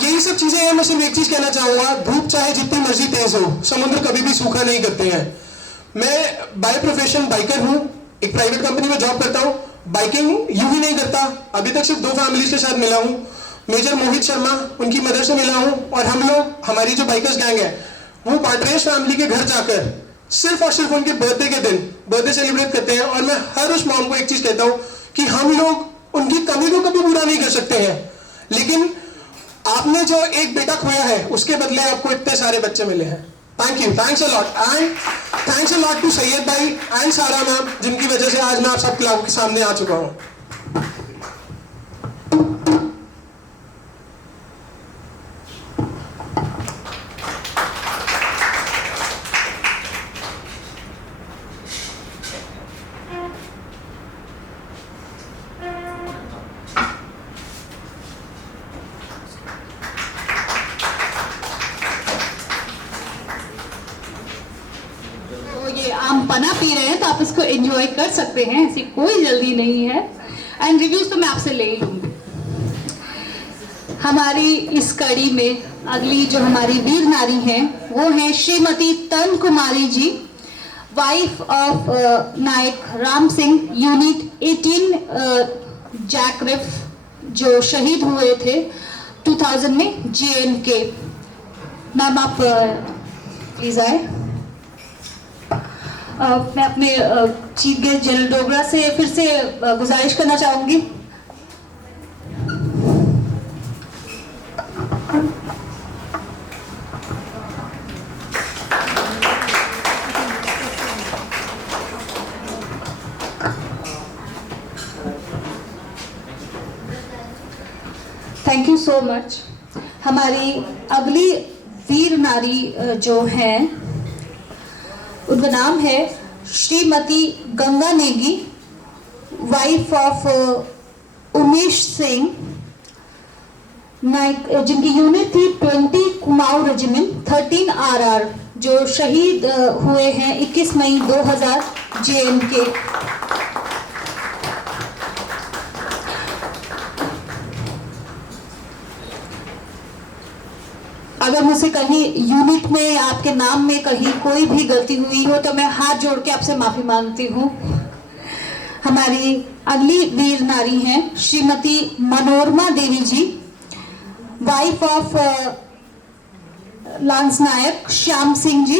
यही सब चीजें हैं। मैं सिर्फ एक चीज कहना चाहूंगा, धूप चाहे जितनी मर्जी तेज हो, समुद्र कभी भी सूखा नहीं करते हैं। मैं बाय प्रोफेशन बाइकर हूँ, एक प्राइवेट कंपनी में जॉब करता हूँ। बाइकिंग यूं ही नहीं करता, अभी तक सिर्फ 2 फैमिलीज के साथ मिला हूँ। मेजर मोहित शर्मा, उनकी मदर से मिला हूँ, और हम लोग, हमारी जो बाइकर्स गैंग है, वो पार्टरेज फैमिली के घर जाकर सिर्फ और सिर्फ उनके बर्थडे के दिन बर्थडे सेलिब्रेट करते हैं। और मैं हर उस मॉम को एक चीज कहता हूँ कि हम लोग उनकी कमी को कभी पूरा नहीं कर सकते हैं, लेकिन आपने जो एक बेटा खोया है उसके बदले आपको इतने सारे बच्चे मिले हैं। Thank you, thanks a lot, and thanks a lot to Syed भाई एंड सारा मैम, जिनकी वजह से आज मैं आप सब लोगों के सामने आ चुका हूँ। आम पना पी रहे हैं तो आप इसको एंजॉय कर सकते हैं, ऐसी कोई जल्दी नहीं है। एंड रिव्यूज तो मैं आपसे ले ही लूंगी। हमारी इस कड़ी में अगली जो हमारी वीर नारी हैं वो हैं Shrimati Tan Kumari ji, wife of Naik Ram Singh, unit 18 जैकरिफ, जो शहीद हुए थे 2000 में JNK। मैम आप प्लीज आए। मैं अपने चीफ गेस्ट जनरल डोगरा से फिर से गुजारिश करना चाहूंगी। Thank you so much. हमारी अगली वीर नारी जो है उनका नाम है श्रीमती गंगा नेगी, वाइफ ऑफ उमेश सिंह नाइक, जिनकी यूनिट थी 20 कुमाऊं रेजिमेंट 13 RR, जो शहीद हुए हैं 21 मई 2000 JNK। अगर मुझसे कहीं यूनिट में आपके नाम में कहीं कोई भी गलती हुई हो तो मैं हाथ जोड़ के आपसे माफी मांगती हूँ। हमारी अगली वीर नारी हैं Shrimati Manorama Devi ji, wife of lance नायक श्याम सिंह जी,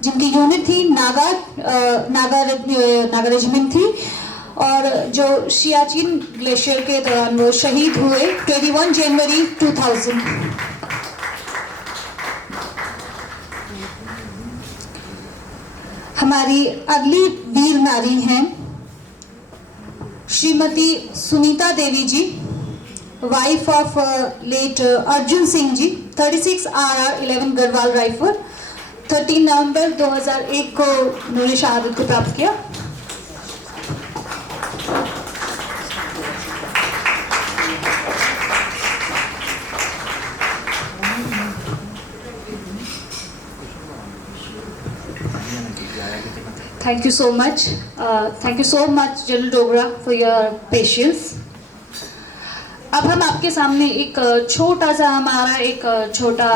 जिनकी यूनिट थी नागा रेजिमेंट थी, और जो सियाचिन ग्लेशियर के दौरान वो शहीद हुए 21 जनवरी 2000। हमारी अगली वीर नारी हैं Shrimati Sunita Devi ji, wife of late Arjun Singh ji, 36 RR 11 Garhwal rifle, 13 November 2001 को उन्होंने शहादत को प्राप्त किया। Thank you so much. Thank you so much, General Dogra, for your patience. अब हम आपके सामने एक छोटा सा हमारा एक छोटा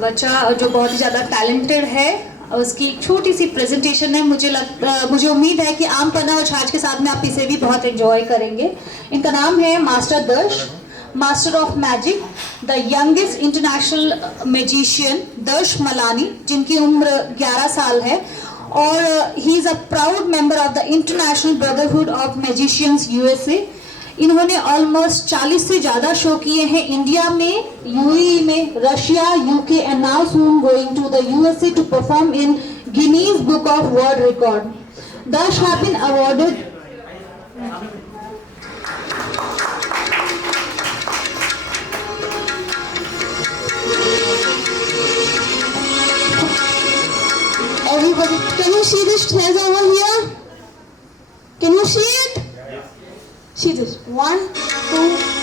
बच्चा जो बहुत ही ज़्यादा टैलेंटेड है, उसकी एक छोटी सी प्रेजेंटेशन है। मुझे उम्मीद है कि आम पन्ना और छाछ के साथ में आप इसे भी बहुत एंजॉय करेंगे। इनका नाम है मास्टर दर्श, master of magic, the youngest international magician दर्श मलानी, जिनकी उम्र 11 साल है, और he is a proud member of the international brotherhood of magicians USA। इन्होंने ऑलमोस्ट 40 से ज़्यादा शो किए हैं इंडिया में, UAE में, Russia, UK and now soon going to the USA to perform in Guinness book of world record. Darsh have been awarded everybody you see this treasure over here? Can you see it? See this. 1, 2.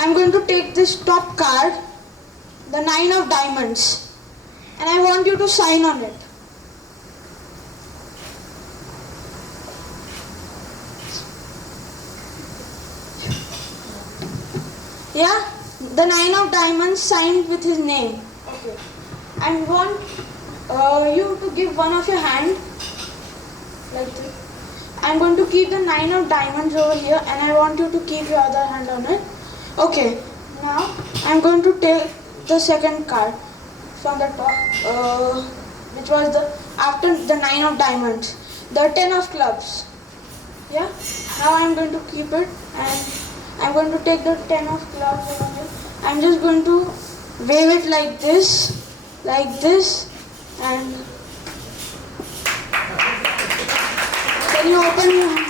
I'm going to take this top card, the 9 of diamonds, and I want you to sign on it. Yeah, the 9 of diamonds signed with his name. Okay. I want you to give one of your hand like this. I'm going to keep the 9 of diamonds over here, and I want you to keep your other hand on it. Okay. Now I'm going to take the second card from the top, which was the after the 9 of diamonds, the 10 of clubs. Yeah. Now I'm going to keep it, and I'm going to take the 10 of clubs over here. I'm just going to wave it like this, and can you open your hand?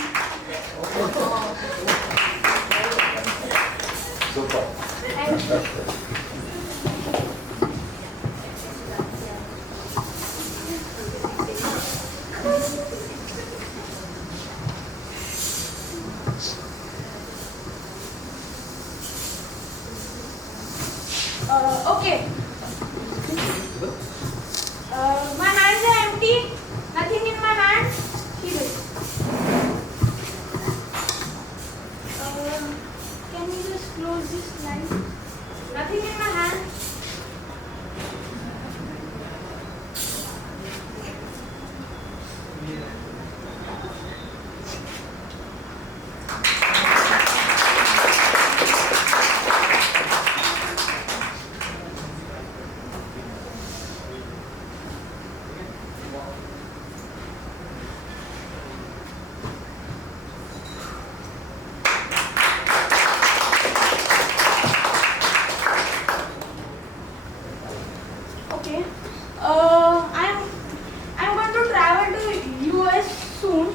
Okay. My hands are empty. Nothing in my hand. Keep it. Can you just close this line? Nothing in my hand. Okay. I'm going to travel to US soon.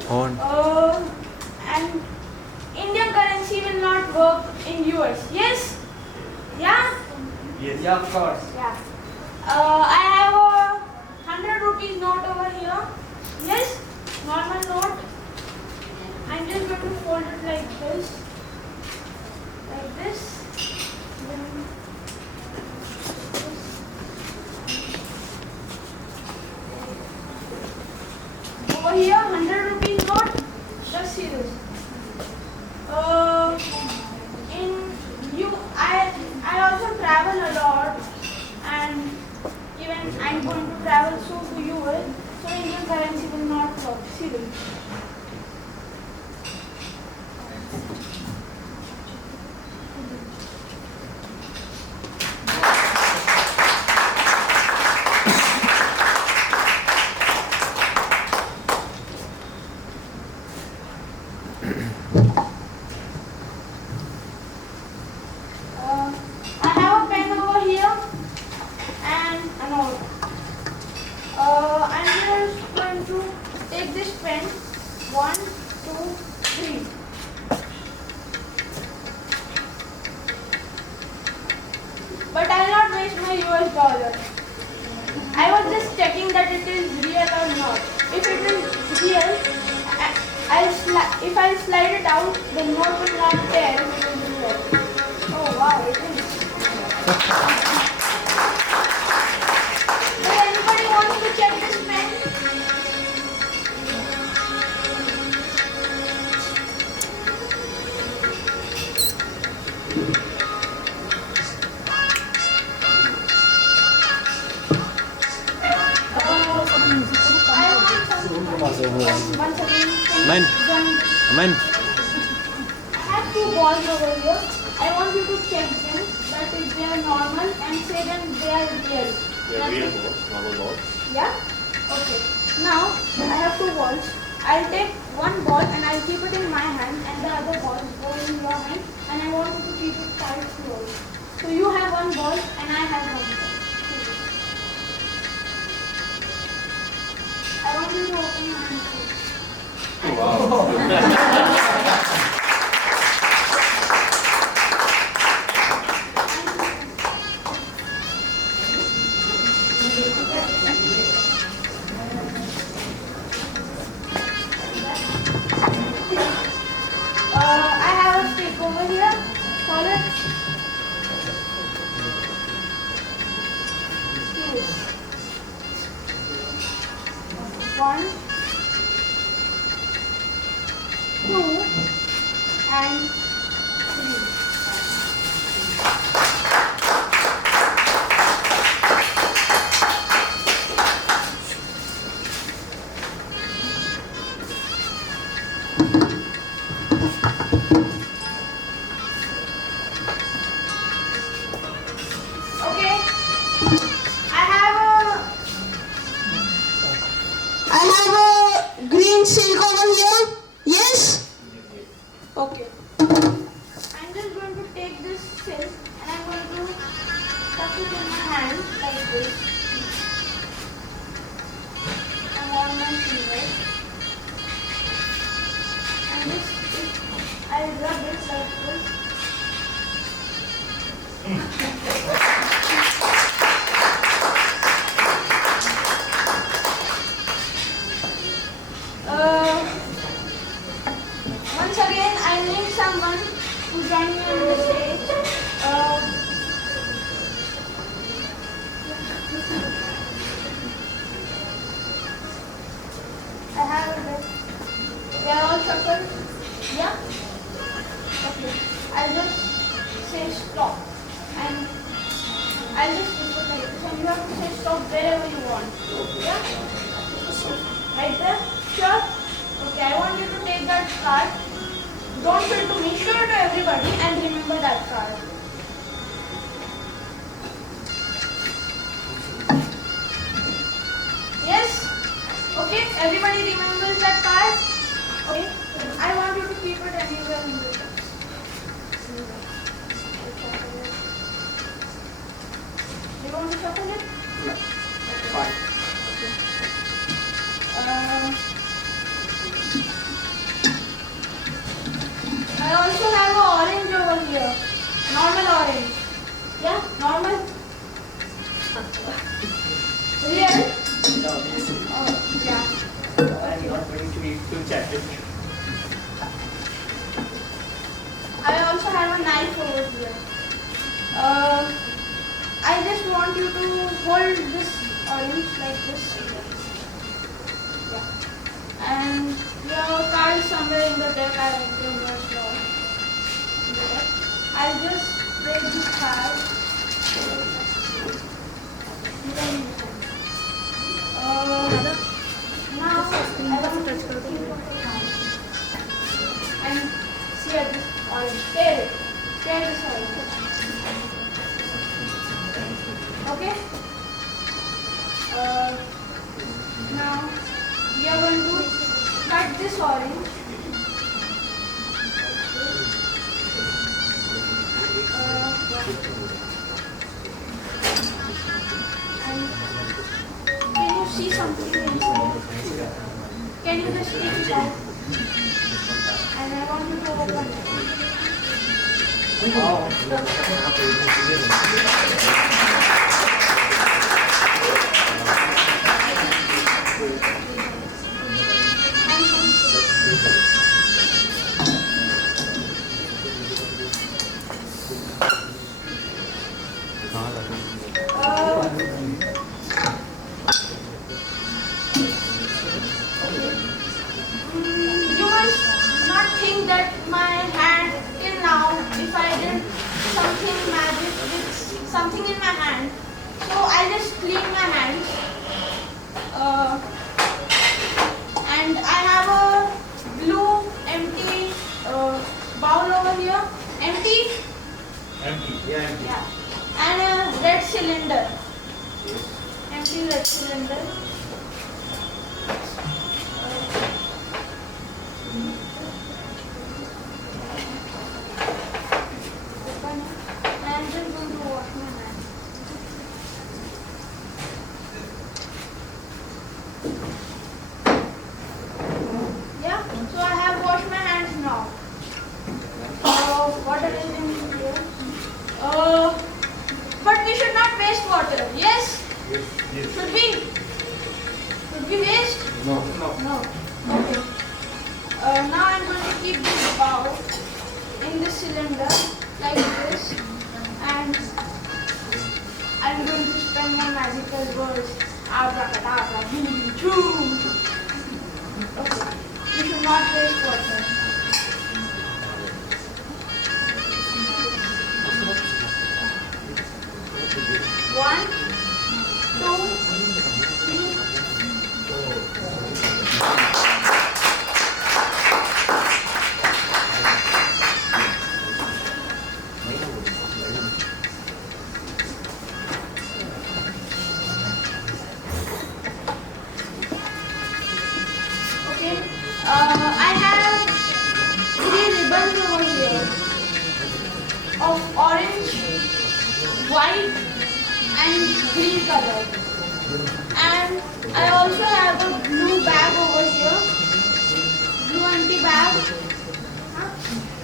And Indian currency will not work in US. Yes? Yeah? Yes. Yeah, of course. Yeah. I have a 100 rupees note over here. Yes? Normal note. I'm just going to fold it like this. Like this. Then over here, 100 rupees note. Just see this. I also travel a lot, and even I'm going to travel soon to US, so Indian currency will not work. See this. I have a pen over here and a note. I'm just going to take this pen. 1, 2, 3. But I'll not waste my US dollar. I was just checking that it is real or not. If it is real, if I slide it out, the note will not tear if it is real. Oh wow, it is. Does anybody want to check this pen? Once again, Amen. Amen. I have 2 balls over here. I want you to check them, that if they are normal, and say them they are real. They are real balls, normal balls. Yeah? Okay. Now, I have 2 balls. I'll take 1 ball and I'll keep it in my hand, and the other ball go in your hand, and I want you to keep it tight close. So you have 1 ball and I have 1 ball. I want you to open your hand. I have a stick over here. Follow it. See this. 1, 2, and 3. Okay. I have a green silk over here. Yes? Okay. I'm just going to take this silk and I'm going to tuck it in my hand like this. And on my finger. And I'll rub it like this. Once again, I need someone to join me on the stage. I have a list. They are all shuffled. Yeah? Okay. I'll just say stop. And I'll just do it like this. And you have to say stop wherever you want. Yeah? Right there? Sure? Okay, I want you to take that card. Don't show it to me, show it to everybody and remember that card. Yes? Okay, everybody remembers that card? Okay, I want you to keep it anywhere in the box. You want to shuffle it? I also have an orange over here. Normal orange. Yeah, normal. Real? Oh, yeah. I'm not going to eat too chatted. I also have a knife over here. I just want you to hold this orange like this. Yeah. And your card is somewhere in the deck. I don't know if you're in the deck. I'll just break this card. Now, and see at this orange. Tear it. Tear this orange. Okay? Now, we are going to cut this orange. And can you see something inside? Can you just take it out? And I want you to open it. You must not think that my hand till now, if I did something magic with something in my hand, so I just clean my hands. And I have a blue empty bowl over here. Empty? Empty, yeah, empty. Yeah. And a red cylinder. Empty red cylinder. I'm just going to wash my hands. Yeah, so I have washed my hands now. Water is in here. But we should not waste water. Yes? Yes. Should we? Should we waste? No. No. Okay. Now I'm going to keep this bowl in the cylinder like this, and I'm going to spell my magical words. Abracadabra, boom, choo. Okay. We should not waste water. One, two, three. Okay. I have 3 ribbons over here of orange, white, and green color. And I also have a blue bag over here, blue empty bag.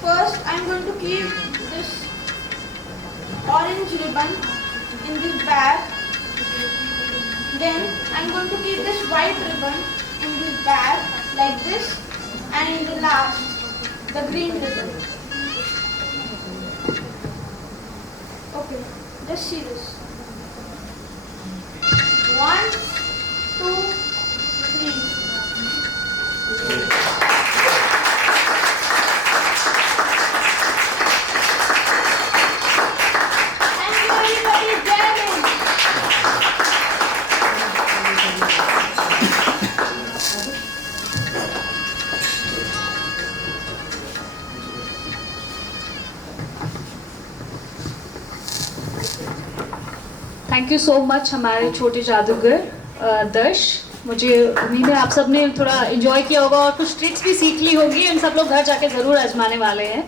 First, I'm going to keep this orange ribbon in this bag. Then, I'm going to keep this white ribbon in this bag like this, and in the last, the green ribbon. Okay, just see this. 1, 2, 3. Thank you everybody, Jai Hind. Thank you so much हमारे छोटे जादूगर दर्श। मुझे उम्मीद है आप सब ने थोड़ा एंजॉय किया होगा और कुछ ट्रिक्स भी सीख ली होगी। हम सब लोग घर जाके ज़रूर आजमाने वाले हैं।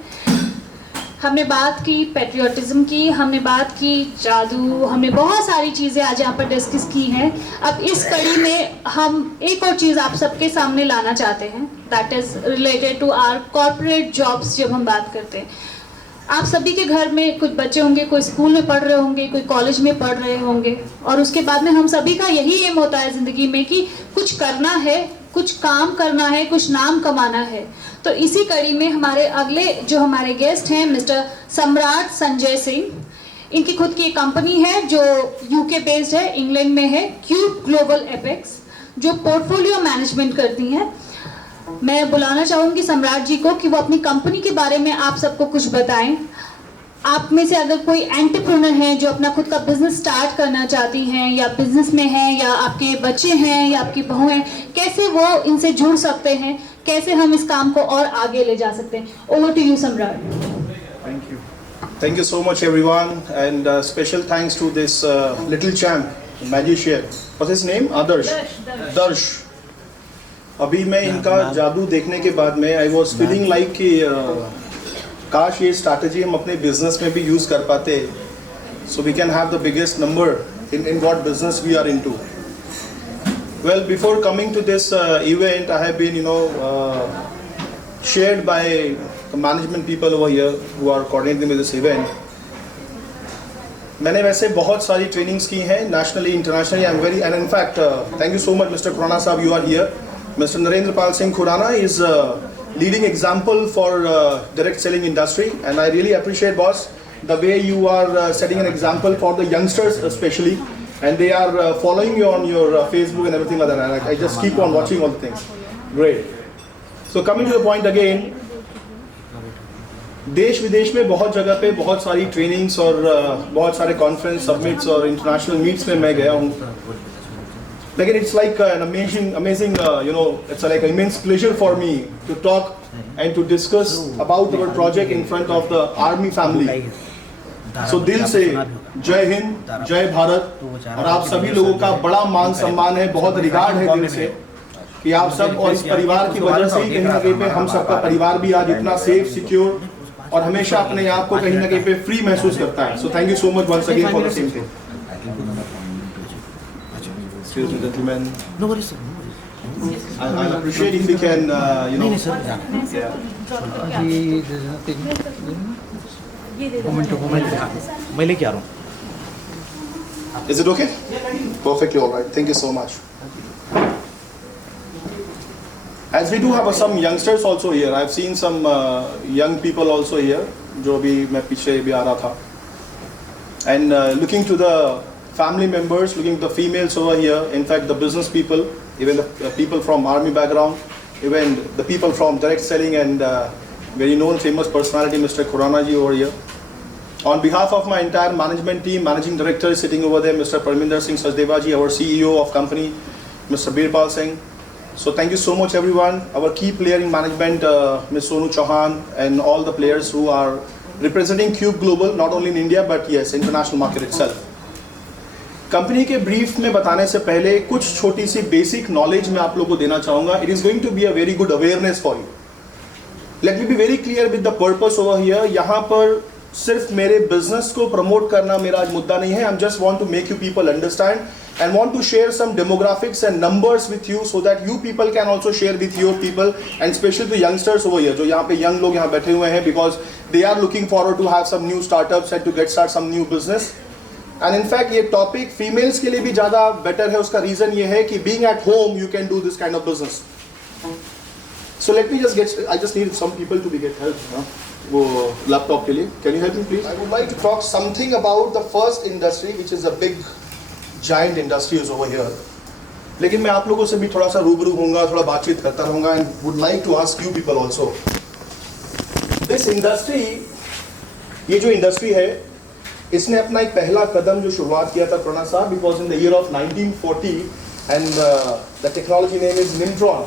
हमने बात की पेट्रियोटिज्म की, हमने बात की जादू, हमने बहुत सारी चीज़ें आज यहाँ पर डिस्कस की हैं। अब इस कड़ी में हम एक और चीज़ आप सबके सामने लाना चाहते हैं, that is related to our corporate jobs. जब हम बात करते हैं, आप सभी के घर में कुछ बच्चे होंगे, कोई स्कूल में पढ़ रहे होंगे, कोई कॉलेज में पढ़ रहे होंगे, और उसके बाद में हम सभी का यही एम होता है ज़िंदगी में कि कुछ करना है, कुछ काम करना है, कुछ नाम कमाना है। तो इसी कड़ी में हमारे अगले जो हमारे गेस्ट हैं मिस्टर सम्राट संजय सिंह, इनकी खुद की एक कंपनी है जो यूके बेस्ड है, इंग्लैंड में है, क्यूब ग्लोबल एपेक्स, जो पोर्टफोलियो मैनेजमेंट करती हैं। मैं बुलाना चाहूँगी सम्राट जी को कि वो अपनी कंपनी के बारे में आप सबको कुछ बताएं। आप में से अगर कोई एंटरप्रेन्योर है जो अपना खुद का बिजनेस स्टार्ट करना चाहती हैं, या बिजनेस में हैं, या आपके बच्चे हैं, या आपकी बहू हैं, कैसे वो इनसे जुड़ सकते हैं, कैसे हम इस काम को और आगे ले जा सकते हैं। ओवर टू यू सम्राट। Thank you so much everyone, and special thanks to this little champ, magician. What's his name? Darsh. अभी मैं इनका जादू देखने के बाद में I was feeling like कि काश ये स्ट्रैटेजी हम अपने बिजनेस में भी यूज कर पाते, so we can have the biggest number in what business we are into. Well, before coming to this event, I have been shared by the management people over here who are coordinating with this event. मैंने वैसे बहुत सारी trainings की हैं nationally, internationally. I'm very, and in fact, thank you so much, Mr. Khurana Sahab, you are here. Mr. Narendra Pal Singh Khurana is leading example for direct selling industry, and I really appreciate, boss, the way you are setting an example for the youngsters especially, and they are following you on your Facebook and everything like that. And I just keep on watching all the things. Great. So coming to the point again, देश विदेश में बहुत जगह पे बहुत सारी trainings और बहुत सारे कॉन्फ्रेंस सबमिट्स और इंटरनेशनल मीट्स में मैं गया हूँ, लेकिन it's like an amazing it's like an immense pleasure for me to talk and to discuss about our project in front of the army family. So दिल से जय हिंद, जय भारत, और आप सभी लोगों का बड़ा मान सम्मान है, बहुत रिगार्ड है दिल से कि आप सब, और इस परिवार की वजह से ही कहीं ना कहीं पे हम सबका परिवार भी आज इतना सेफ, सिक्योर और हमेशा अपने आप को कहीं ना कहीं पे फ्री महसूस करता है. So thank you so much once again for the same thing. Excuse me, gentlemen. No worries, sir. I'll appreciate if we can, नहीं सर, yeah. मैं लेके आ रहा हूँ. Is it okay? Perfectly all right. Thank you so much. As we do have some youngsters also here, I've seen some young people also here, जो भी मैं पीछे भी आ रहा था, and looking to the family members, looking at the females over here, in fact the business people, even the people from army background, even the people from direct selling, and very known famous personality Mr. Khurana ji over here. On behalf of my entire management team, managing director is sitting over there, Mr. Parminder Singh Sachdeva ji, our CEO of company, Mr. Birpal Singh. So thank you so much everyone, our key player in management, Ms. Sonu Chauhan, and all the players who are representing Cube Global, not only in India but yes, international market itself. Company के brief में बताने से पहले कुछ छोटी सी basic knowledge मैं आप लोगों को देना चाहूँगा. It is going to be a very good awareness for you. Let me be very clear with the purpose over here. यहाँ पर सिर्फ मेरे बिजनेस को प्रमोट करना मेरा आज मुद्दा नहीं है. I just want to make you people understand and want to share some demographics and numbers with you so that you people can also share with your people, and especially the youngsters over here, जो यहाँ पे young लोग यहाँ बैठे हुए हैं, because they are looking forward to have some new startups and to get start some new business. And in fact ये topic females के लिए भी ज़्यादा better है. उसका reason ये है कि being at home you can do this kind of business. So let me just get, I just need some people to be get help. वो laptop के लिए, can you help me please? I would like to talk something about the first industry which is a big giant industry is over here. लेकिन मैं आप लोगों से भी थोड़ा सा रूबरू होऊंगा, थोड़ा बातचीत करता रहूंगा, and would like to ask you people also. This industry, ये जो इंडस्ट्री है, इसने अपना एक पहला कदम जो शुरुआत किया था खुराना साहब, because in the year of 1940, and the technology name is Nimtron.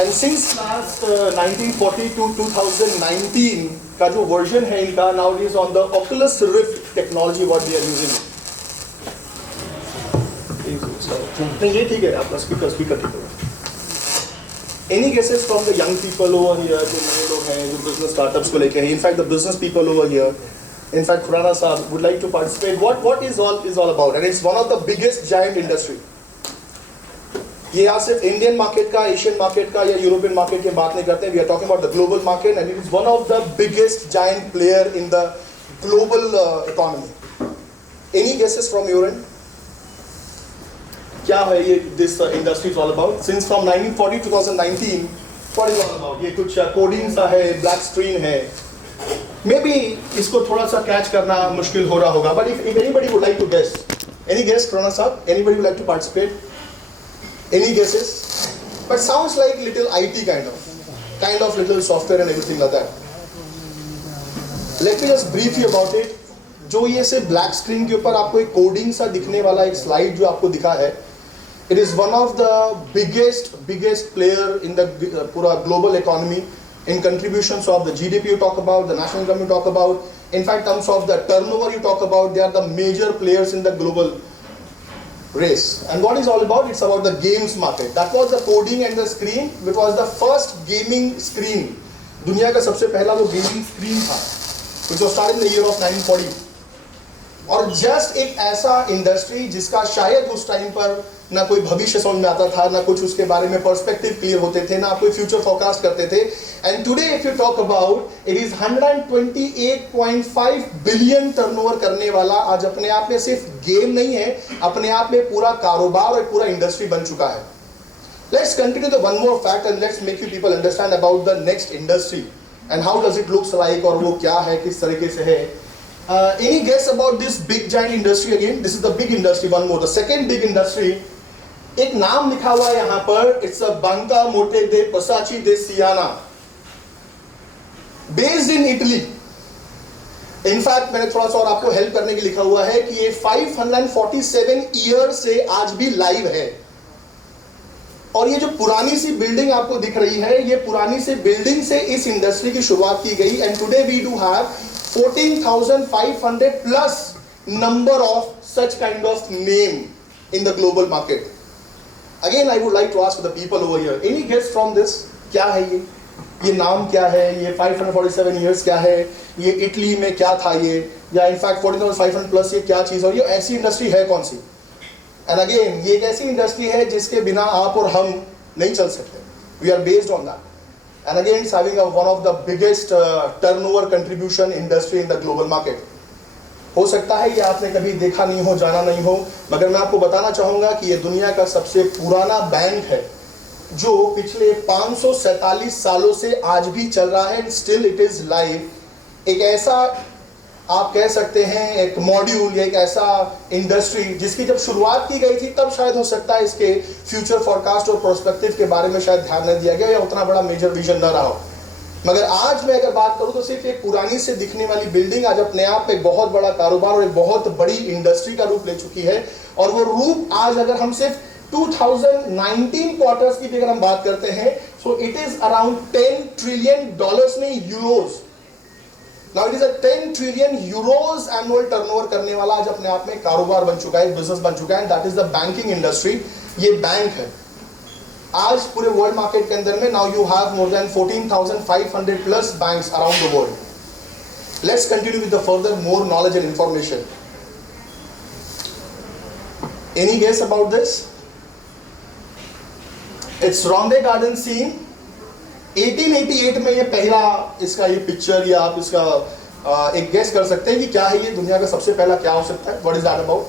And since last 1940 to 2019 का जो version है इनका, now it is on the Oculus Rift technology what we are using. नहीं ये ठीक है, आपका स्पीकर ठीक है. Any guesses from the young people over here? जो नए लोग हैं जो business startups को लेके हैं. In fact, the business people over here. In fact, Khurana Saab would like to participate. What is all about? And it's one of the biggest giant industry. ये यहाँ सिर्फ इंडियन मार्केट का, Asian market का या European market की बात नहीं करते हैं. We are talking about the global market and it is one of the biggest giant player in the global economy. Any guesses from your end? क्या है ये this industry is all about? Since from 1940 2019 what is all about? ये कुछ coding सा है, black screen है. May be इसको थोड़ा सा कैच करना मुश्किल हो रहा होगा. But if anybody would like to guess, any guess Khurana sahab? Anybody would like to participate? Any guesses? But sounds like little IT kind of little software and everything like that. Let me just brief you about it. जो ये से black screen के ऊपर आपको एक coding सा दिखने वाला एक स्लाइड जो आपको दिखा है, it is one of the biggest player in the पूरा global economy in contributions of the GDP you talk about, the national income you talk about. In fact, terms of the turnover you talk about, they are the major players in the global race. And what is all about? It's about the games market. That was the coding and the screen, which was the first gaming screen. दुनिया का सबसे पहला वो gaming screen था, which was started in the year of 1940. और just एक ऐसा industry जिसका शायद उस टाइम पर ना कोई भविष्य समझ में आता था, ना कुछ उसके बारे में पर्सपेक्टिव क्लियर होते थे, ना कोई फ्यूचर फोरकास्ट करते थे. And today if you talk about, it is 128.5 billion turnover करने वाला आज अपने आप में सिर्फ गेम नहीं है, अपने आप में पूरा कारोबार और पूरा इंडस्ट्री बन चुका है. Let's continue the one more fact and let's make you people understand about the next industry and how does it looks like, और वो क्या है, किस तरीके से है. Any guess about this big giant industry again? This is the big industry, one more. The second big industry, एक नाम लिखा हुआ है यहाँ पर, it's a Banca Monte dei Paschi di Siena, based in Italy. In fact, मैंने थोड़ा सा और आपको हेल्प करने के लिए लिखा हुआ है कि ये 547 ईयर से आज भी लाइव है. और ये जो पुरानी सी बिल्डिंग आपको दिख रही है, ये पुरानी सी बिल्डिंग से इस इंडस्ट्री की शुरुआत की गई. And today we do have 14,500 plus number of such kind of name in the global market. Again, I would like to ask the people over here, any guess from this? क्या है ये नाम क्या है, ये 547 years क्या है, ये इटली में क्या था ये, या इनफैक्ट 14,500 plus ये क्या चीज़, और ये ऐसी इंडस्ट्री है कौन सी? एंड अगेन ये एक ऐसी इंडस्ट्री है जिसके बिना आप और हम नहीं चल सकते. We are based on that. And again, it's having one of the biggest turnover contribution industry in the global market. हो सकता है ये आपने कभी देखा नहीं हो, जाना नहीं हो, मगर मैं आपको बताना चाहूँगा कि ये दुनिया का सबसे पुराना बैंक है जो पिछले 547 सालों से आज भी चल रहा है. Still it is live. एक ऐसा आप कह सकते हैं एक मॉड्यूल या एक ऐसा इंडस्ट्री जिसकी जब शुरुआत की गई थी तब शायद हो सकता है इसके फ्यूचर फॉरकास्ट और प्रोस्पेक्टिव के बारे में शायद ध्यान नहीं दिया गया या उतना बड़ा मेजर विजन न रहा हो. मगर आज मैं अगर बात करूं तो सिर्फ एक पुरानी से दिखने वाली बिल्डिंग आज अपने आप में एक बहुत बड़ा कारोबार और एक बहुत बड़ी इंडस्ट्री का रूप ले चुकी है. और वो रूप आज अगर हम सिर्फ 2019 क्वार्टर्स की भी अगर हम बात करते हैं, so it is around $10 trillion नहीं, euros. Now it is a 10 trillion euros annual turnover करने वाला आज अपने आप में कारोबार बन चुका है, बिजनेस बन चुका है. That is the banking industry. ये बैंक है आज पूरे वर्ल्ड मार्केट के अंदर में. Now you have more than 14,500 plus banks around the world. Let's continue with the further more knowledge and information. Any guess about this? It's Ronde Garden scene. 1888 में ये पहला इसका ये पिक्चर, या आप इसका एक गेस कर सकते हैं कि क्या है ये, दुनिया का सबसे पहला क्या हो सकता है. What is that about?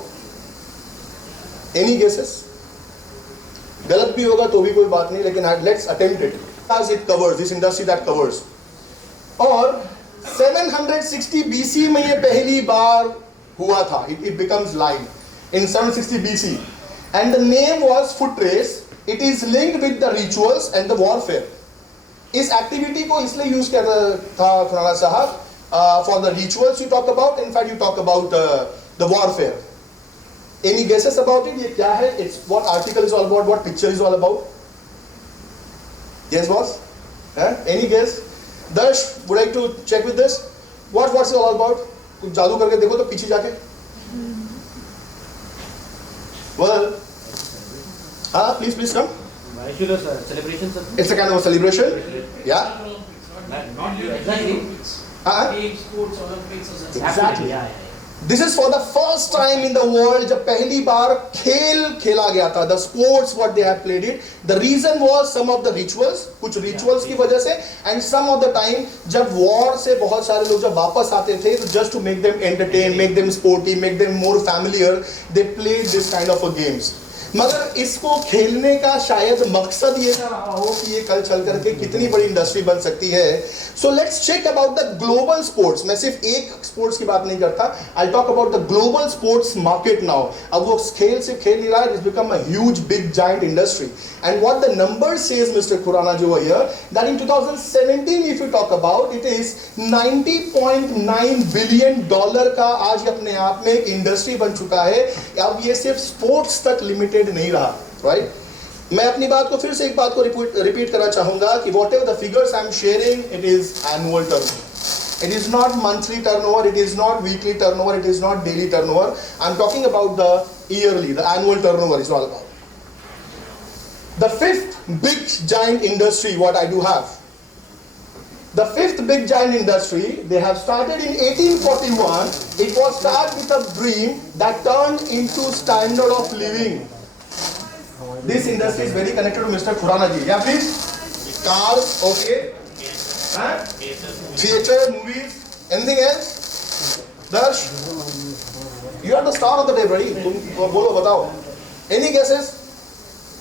Any guesses? गलत भी होगा तो भी कोई बात नहीं, लेकिन let's attempt it. as it covers this industry that covers. और 760 BC में ये पहली बार हुआ था. It becomes live in 760 BC and the name was foot race. It is linked with the rituals and the warfare. इस activity को इसलिए use किया था Khurana sahab for the rituals you talk about. In fact you talk about the warfare. Any guesses about it? ये क्या है? It's what article is all about, what picture is all about? Yes boss, any guess? Darsh would like to check with this. What is all about? कुछ जादू करके देखो तो पीछे जाके. वेल हाँ, please come. Why should a celebration? It's a kind of a celebration. Yeah. Not exactly. Sports, Olympics, exactly. This is for the first time in the world जब पहली बार खेल खेला गया था. The sports what they have played it. The reason was some of the rituals, कुछ rituals की वजह से, and some of the time जब war से बहुत सारे लोग जब वापस आते थे, तो just to make them entertain, make them sporty, make them more familiar, they played this kind of a games. मगर इसको खेलने का शायद मकसद ये ना रहा हो कि ये कल चल करके कितनी बड़ी इंडस्ट्री बन सकती है. So let's check about the global sports. मैं सिर्फ एक स्पोर्ट्स की बात नहीं करता, I talk about the global sports market now. अब वो खेल सिर्फ खेल नहीं रहा है, it's become a huge big giant industry. And what the number says mister Khurana जो here that in 2017 if you talk about it is $90.9 billion का आज अपने आप में एक इंडस्ट्री बन चुका है. अब ये सिर्फ स्पोर्ट्स तक लिमिटेड नहीं रहा, राइट? मैं अपनी बात को फिर से एक बात को रिपीट करना चाहूंगा कि what ever the figures I am sharing, it is annual turnover. It is not monthly turnover, it is not weekly turnover, it is not daily turnover. I'm talking about the yearly, the annual turnover is all about. The fifth big giant industry what I do have. The fifth big giant industry, they have started in 1841. It was started with a dream that turned into standard of living. This industry is very connected to Mr. Khurana ji. Yeah, please. Cars, okay. Theater, movies, anything else? Darsh, you are the star of the day, buddy. तुम बोलो बताओ. Any guesses?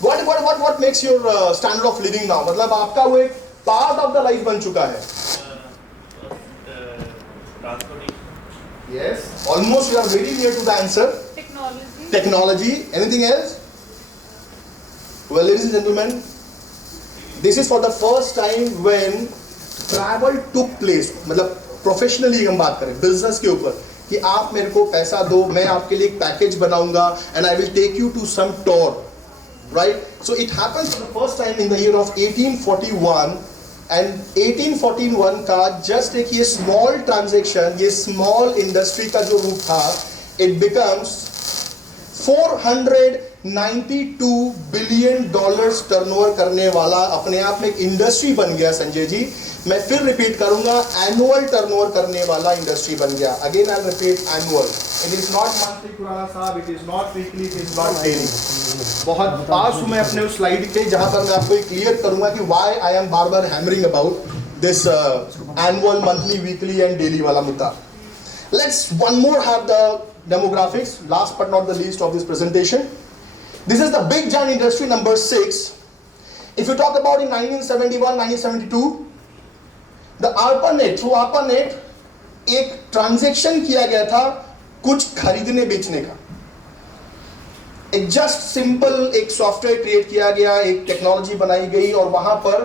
What makes your standard of living now? मतलब आपका वो एक part of the life बन चुका है. Yes, almost you are very near to the answer. Technology. Anything else? Well, ladies and gentlemen, this is for the first time when travel took place. मतलब professionally हम बात करें business के ऊपर कि आप मेरे को पैसा दो, मैं आपके लिए एक पैकेज बनाऊंगा and I will take you to some tour, right? So it happens for the first time in the year of 1841. And 1841 का just एक ये small transaction, ये small industry का जो रूप था, it becomes $492 बिलियन टर्नओवर करने वाला अपने आप में एक इंडस्ट्री बन गया. संजय जी, मैं फिर रिपीट करूंगा, एनुअल टर्नओवर करने वाला इंडस्ट्री बन गया. Again I repeat, annual. It is not monthly Khurana sahab, it is not weekly, it is not daily. बहुत पास हूं मैं अपने उस स्लाइड के जहां पर मैं आपको क्लियर करूंगा कि why I am bar bar hammering about this annual, monthly, weekly and daily वाला मुद्दा. Let's one more have the demographics, last but not the least of this presentation. This is the big giant industry number 6. If you talk about in 1971, 1972, the ARPANET, through ARPANET एक transaction किया गया था कुछ खरीदने बेचने का. एक just simple एक सॉफ्टवेयर क्रिएट किया गया, एक टेक्नोलॉजी बनाई गई और वहां पर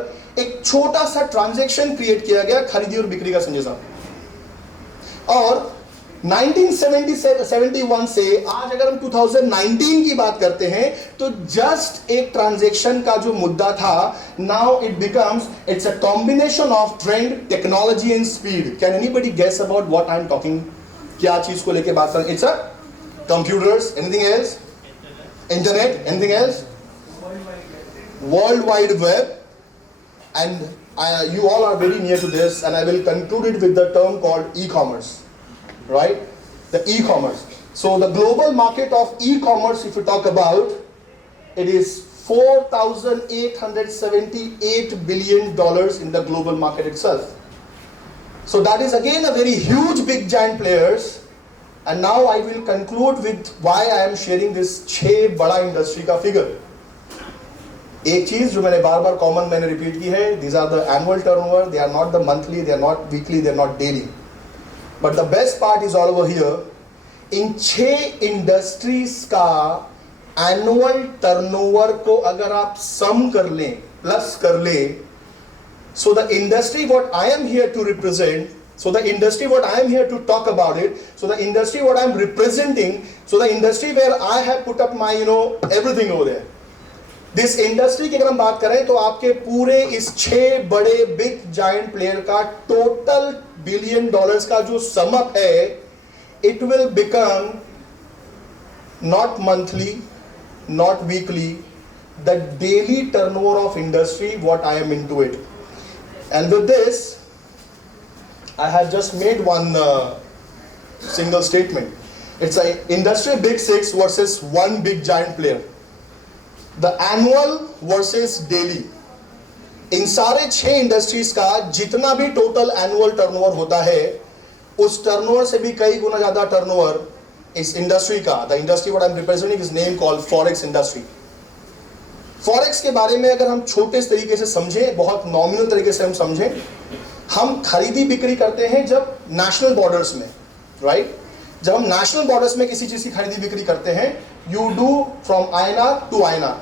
एक छोटा सा ट्रांजेक्शन क्रिएट किया गया खरीदी और बिक्री का. संजय साहब, और 1971 से आज अगर हम 2019 की बात करते हैं तो जस्ट एक ट्रांजैक्शन का जो मुद्दा था, now it becomes it's a combination of trend, technology and speed. Can anybody guess about what I am talking? क्या चीज को लेके बात कर रहे हैं? It's a computers. Anything else? Internet. Anything else? World wide web. And you all are very near to this, and I will conclude it with the term called e-commerce. Right? The e-commerce. So the global market of e-commerce, if you talk about, it is $4,878 billion in the global market itself. So that is again a very huge, big, giant players. And now I will conclude with why I am sharing this 6 बड़ा industry का figure. एक चीज जो मैंने बार बार common मैंने repeat की है, these are the annual turnover, they are not the monthly, they are not weekly, they are not daily. But the best part is all over here. In 6 industries का annual turnover को अगर आप सम कर लें, plus कर लें, so the industry what I am here to represent, so the industry what I am here to talk about it, so the industry what I am representing, so the industry where I have put up my everything over there. This industry की अगर हम बात करें तो आपके पूरे इस 6 बड़े बिग जायंट प्लेयर का टोटल बिलियन डॉलर्स का जो समअप है, it will become not monthly, not weekly, the daily turnover of industry, what I am into it. And with this, I have just made one single statement. It's an industry big six versus one big giant player. The annual versus daily. इन सारे 6 industries का जितना भी total annual turnover होता है, उस turnover से भी कई गुना ज्यादा टर्नओवर इस इंडस्ट्री का, the industry what I am representing is name called forex industry. Forex के बारे में अगर हम छोटे तरीके से समझें, बहुत नॉमिनल तरीके से हम समझें, हम खरीदी बिक्री करते हैं जब नेशनल बॉर्डर्स में, राइट? जब हम नेशनल बॉर्डर्स में किसी चीज की खरीदी बिक्री करते हैं, you do from INR to INR.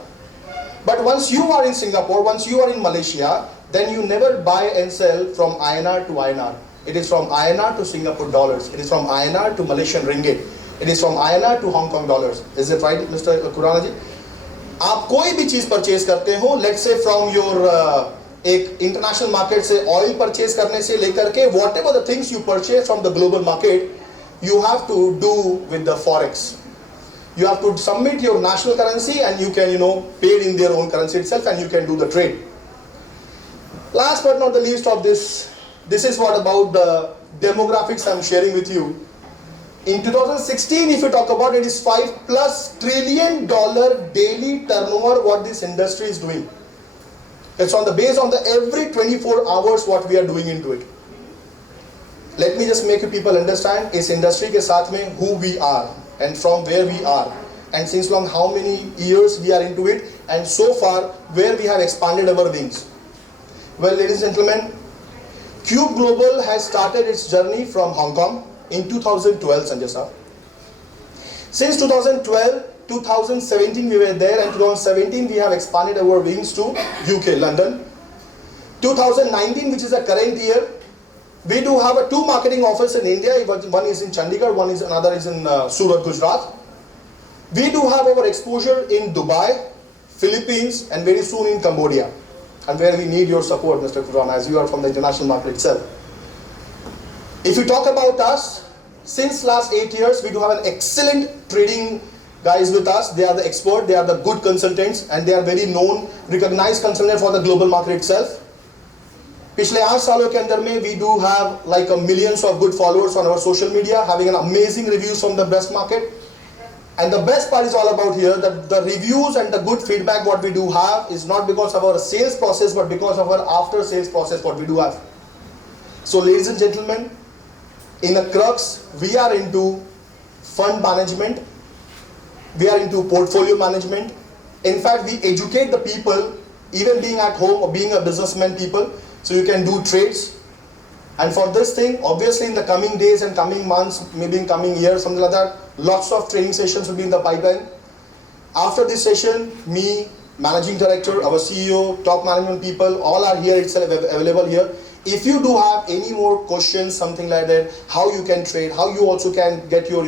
But once you are in Singapore, once you are in Malaysia, then you never buy and sell from INR to INR. It is from INR to Singapore dollars. It is from INR to Malaysian ringgit. It is from INR to Hong Kong dollars. Is it right, Mr. Khurana ji? आप कोई भी चीज purchase करते हो, let's say from your एक international market से oil purchase करने से लेकर के whatever the things you purchase from the global market, you have to do with the forex. You have to submit your national currency and you can, pay it in their own currency itself and you can do the trade. Last but not the least of this is what about the demographics I'm sharing with you. In 2016, if you talk about it, is $5+ trillion daily turnover what this industry is doing. It's on the base on the every 24 hours what we are doing into it. Let me just make you people understand इस industry के साथ में who we are and from where we are, and since long how many years we are into it, and so far where we have expanded our wings. Well, ladies and gentlemen, Cube Global has started its journey from Hong Kong in 2012, Sanjay sir. Since 2012, 2017 we were there, and 2017 we have expanded our wings to UK, London. 2019, which is the current year, we do have a 2 marketing offices in India. One is in Chandigarh, another is in Surat, Gujarat. We do have our exposure in Dubai, Philippines, and very soon in Cambodia, and where we need your support, Mr. Khurana, as you are from the international market itself. If you talk about us, since last 8 years, we do have an excellent trading guys with us. They are the expert, they are the good consultants, and they are very known, recognized consultant for the global market itself. पिछले 8 सालों के अंदर में we do have like a millions of good followers on our social media, having an amazing reviews from the best market. And the best part is all about here that the reviews and the good feedback what we do have is not because of our sales process, but because of our after sales process what we do have. So ladies and gentlemen, in a crux, we are into fund management, we are into portfolio management. In fact, we educate the people, even being at home or being a businessman people, so you can do trades. And for this thing, obviously in the coming days and coming months, maybe in coming years, something like that, lots of training sessions will be in the pipeline. After this session, me, managing director, our CEO, top management people, all are here itself available here. If you do have any more questions, something like that, how you can trade, how you also can get your,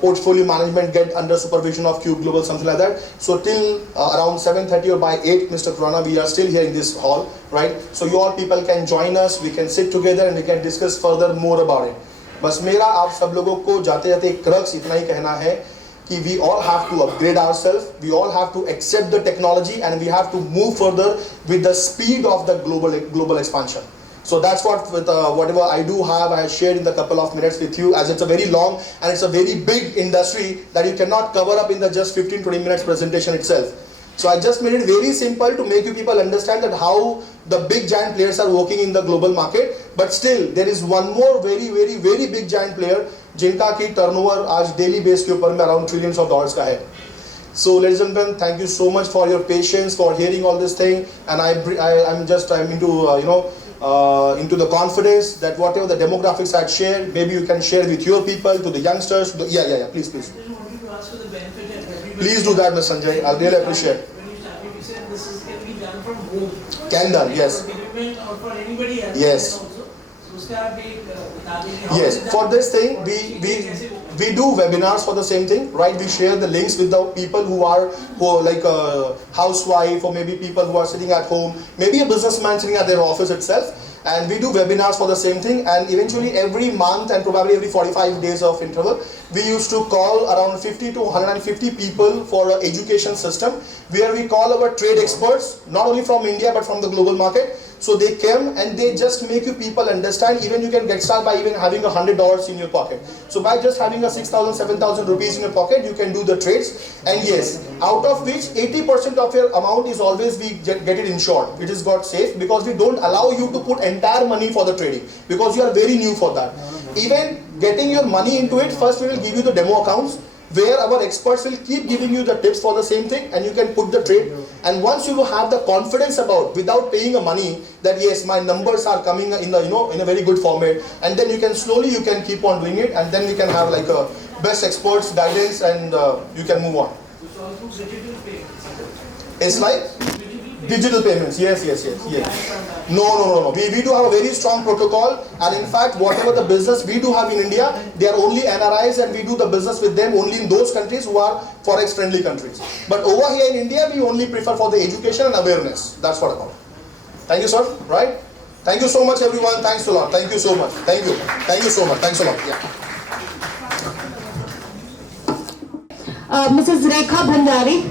portfolio management, get under supervision of Cube Global, something like that. So till around 7:30 or by 8, Mr. Khurana, we are still here in this hall, right? So you all people can join us, we can sit together and we can discuss further more about it. बस मेरा आप सब लोगों को जाते जाते एक crux इतना ही कहना है कि we all have to upgrade ourselves, we all have to accept the technology, and we have to move further with the speed of the global expansion. So that's what with whatever I do have, I have shared in the couple of minutes with you, as it's a very long and it's a very big industry that you cannot cover up in the just 15-20 minutes presentation itself. So I just made it very simple to make you people understand that how the big giant players are working in the global market. But still, there is one more very, very, very big giant player जिनका की turnover आज daily base के ऊपर में around trillions of dollars का है. So ladies and gentlemen, thank you so much for your patience, for hearing all this thing, and I'm into into the confidence that whatever the demographics I shared, maybe you can share with your people, to the youngsters. Please. Please do that, Mr. Sanjay. I'll really appreciate. This can be done from home. Can done, yes. Or for anybody else. Yes. Yes, for this thing we do webinars for the same thing, right? We share the links with the people who are like a housewife, or maybe people who are sitting at home, maybe a businessman sitting at their office itself, and we do webinars for the same thing, and eventually every month and probably every 45 days of interval, we used to call around 50 to 150 people for an education system, where we call our trade experts, not only from India but from the global market. So they came and they just make you people understand, even you can get started by even having $100 in your pocket. So by just having a 6,000, 7,000 rupees in your pocket, you can do the trades. And yes, out of which 80% of your amount is always we get it insured. It is got safe, because we don't allow you to put entire money for the trading, because you are very new for that. Even getting your money into it, first we will give you the demo accounts, where our experts will keep giving you the tips for the same thing, and you can put the trade. And once you have the confidence about, without paying a money, that yes, my numbers are coming in the, in a very good format, and then you can slowly, you can keep on doing it, and then we can have like a best experts guidance, and you can move on. It's like digital payments. Yes. No. We do have a very strong protocol, and in fact, whatever the business we do have in India, they are only NRIs, and we do the business with them only in those countries who are forex friendly countries. But over here in India, we only prefer for the education and awareness. That's what I call. Thank you, sir. Right? Thank you so much, everyone. Thanks a lot. Thank you so much. Thank you so much. Thanks a lot. Yeah. Mrs. Rekha Bhandari.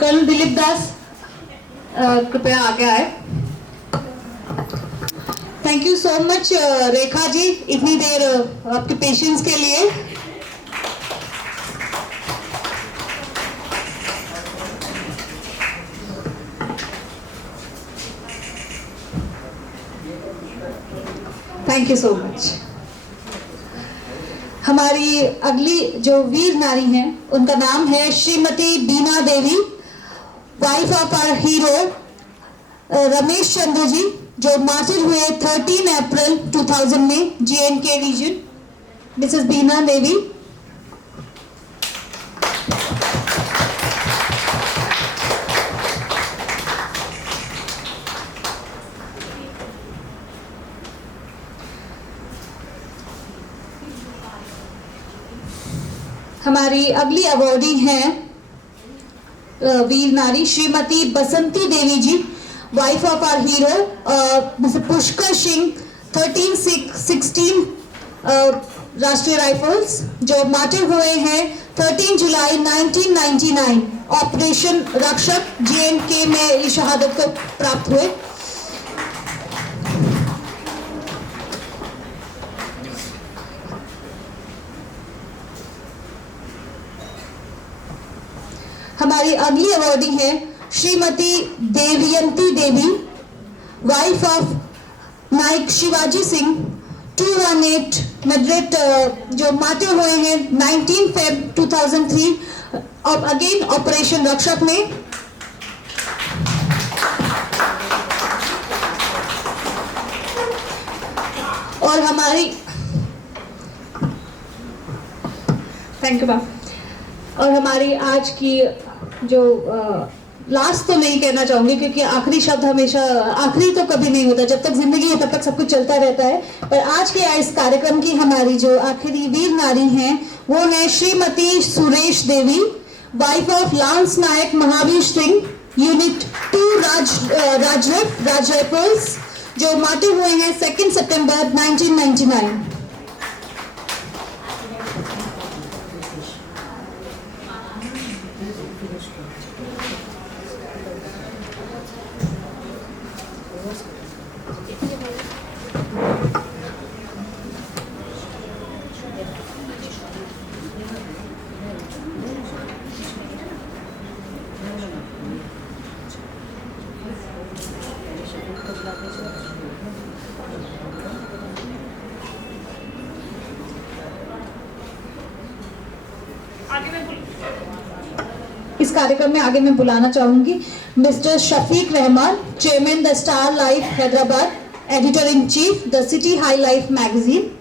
Colonel Dilip Das कृपया आगे आए. Thank you so much Rekha ji, इतनी देर आपके patience के लिए. Thank you so much. हमारी अगली जो वीर नारी हैं, उनका नाम है Shrimati Beena Devi, wife of our hero Ramesh Chandra ji, जो मार्टिर हुए 13 अप्रैल 2000 में JNK region. Mrs Beena Devi. हमारी अगली अवॉर्डी हैं वीर नारी Shrimati Basanti Devi ji, wife of our hero mister Pushkar Singh 1316 राष्ट्रीय राइफल्स, जो मार्टिर हुए हैं 13 जुलाई 1999 ऑपरेशन रक्षक JNK में ये शहादत को प्राप्त हुए. हमारी अगली अवॉर्डी है श्रीमती देवयंती देवी, वाइफ ऑफ नाइक शिवाजी सिंह 218 मद्रेट, जो मार्टिर हुए हैं 19 फेब 2003 और अगेन ऑपरेशन रक्षक में. और हमारी थैंक यू मैम. और हमारी आज की जो लास्ट तो नहीं कहना चाहूंगी, क्योंकि आखिरी शब्द हमेशा आखिरी तो कभी नहीं होता, जब तक जिंदगी है तब तक सब कुछ चलता रहता है. पर आज के इस कार्यक्रम की हमारी जो आखिरी वीर नारी हैं, वो है Shrimati Suresh Devi, wife of lance Naik Mahavir Singh, unit 2 Raj rifles, जो मार्टिर हुए हैं 2 सितंबर 1999. इस कार्यक्रम में आगे मैं बुलाना चाहूंगी mister Shafiq Rahman, chairman the star life Hyderabad, editor in chief the city high life magazine.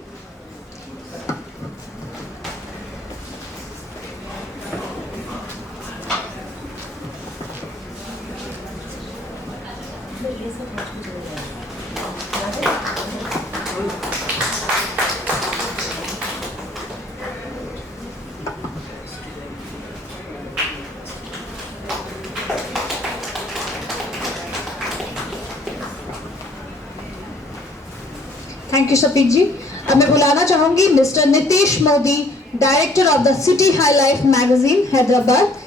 Thank you Shafiq ji. अब मैं बुलाना चाहूंगी mister Nitesh Modi, director of the city high life magazine Hyderabad.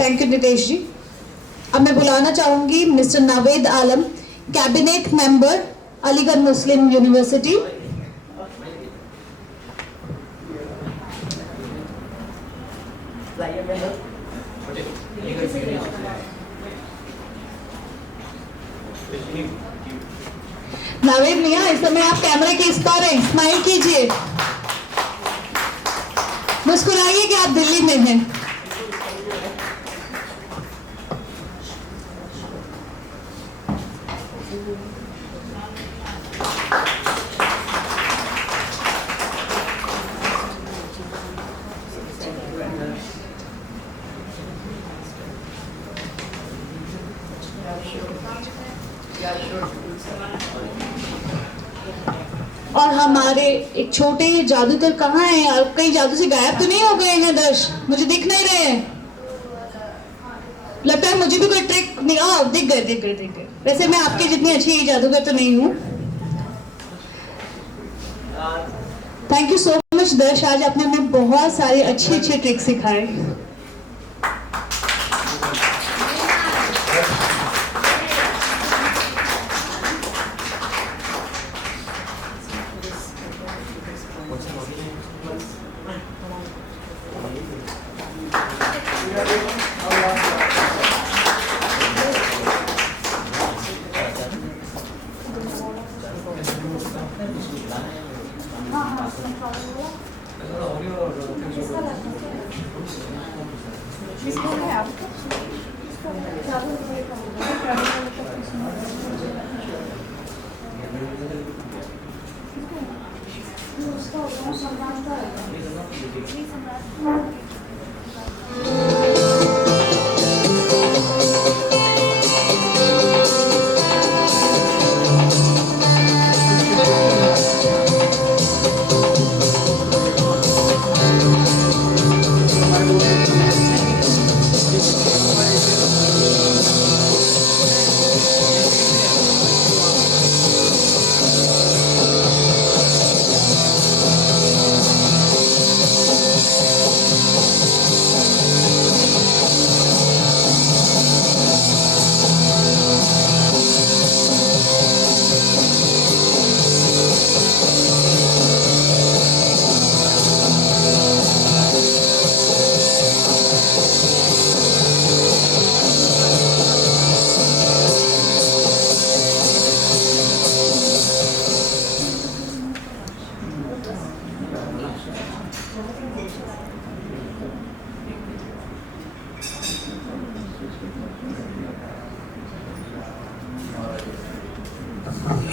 Thank you Nitesh ji. अब मैं बुलाना चाहूंगी mister Naved Alam, cabinet member, Aligarh Muslim university. Naved मियां, इस समय आप कैमरे के इस पार हैं, स्माइल कीजिए, मुस्कुराइए कि आप दिल्ली में हैं। और हमारे एक छोटे जादूगर कहाँ हैं यार? कहीं जादू से गायब तो नहीं हो गए हैं दर्श? मुझे दिख नहीं रहे हैं। लगता है मुझे भी कोई ट्रिक नहीं। दिख गए। वैसे मैं आपके जितनी अच्छी जादूगर तो नहीं हूँ। थैंक यू सो मच दर्श, आज आपने हमें बहुत सारे अच्छे ट्रिक सिखाए।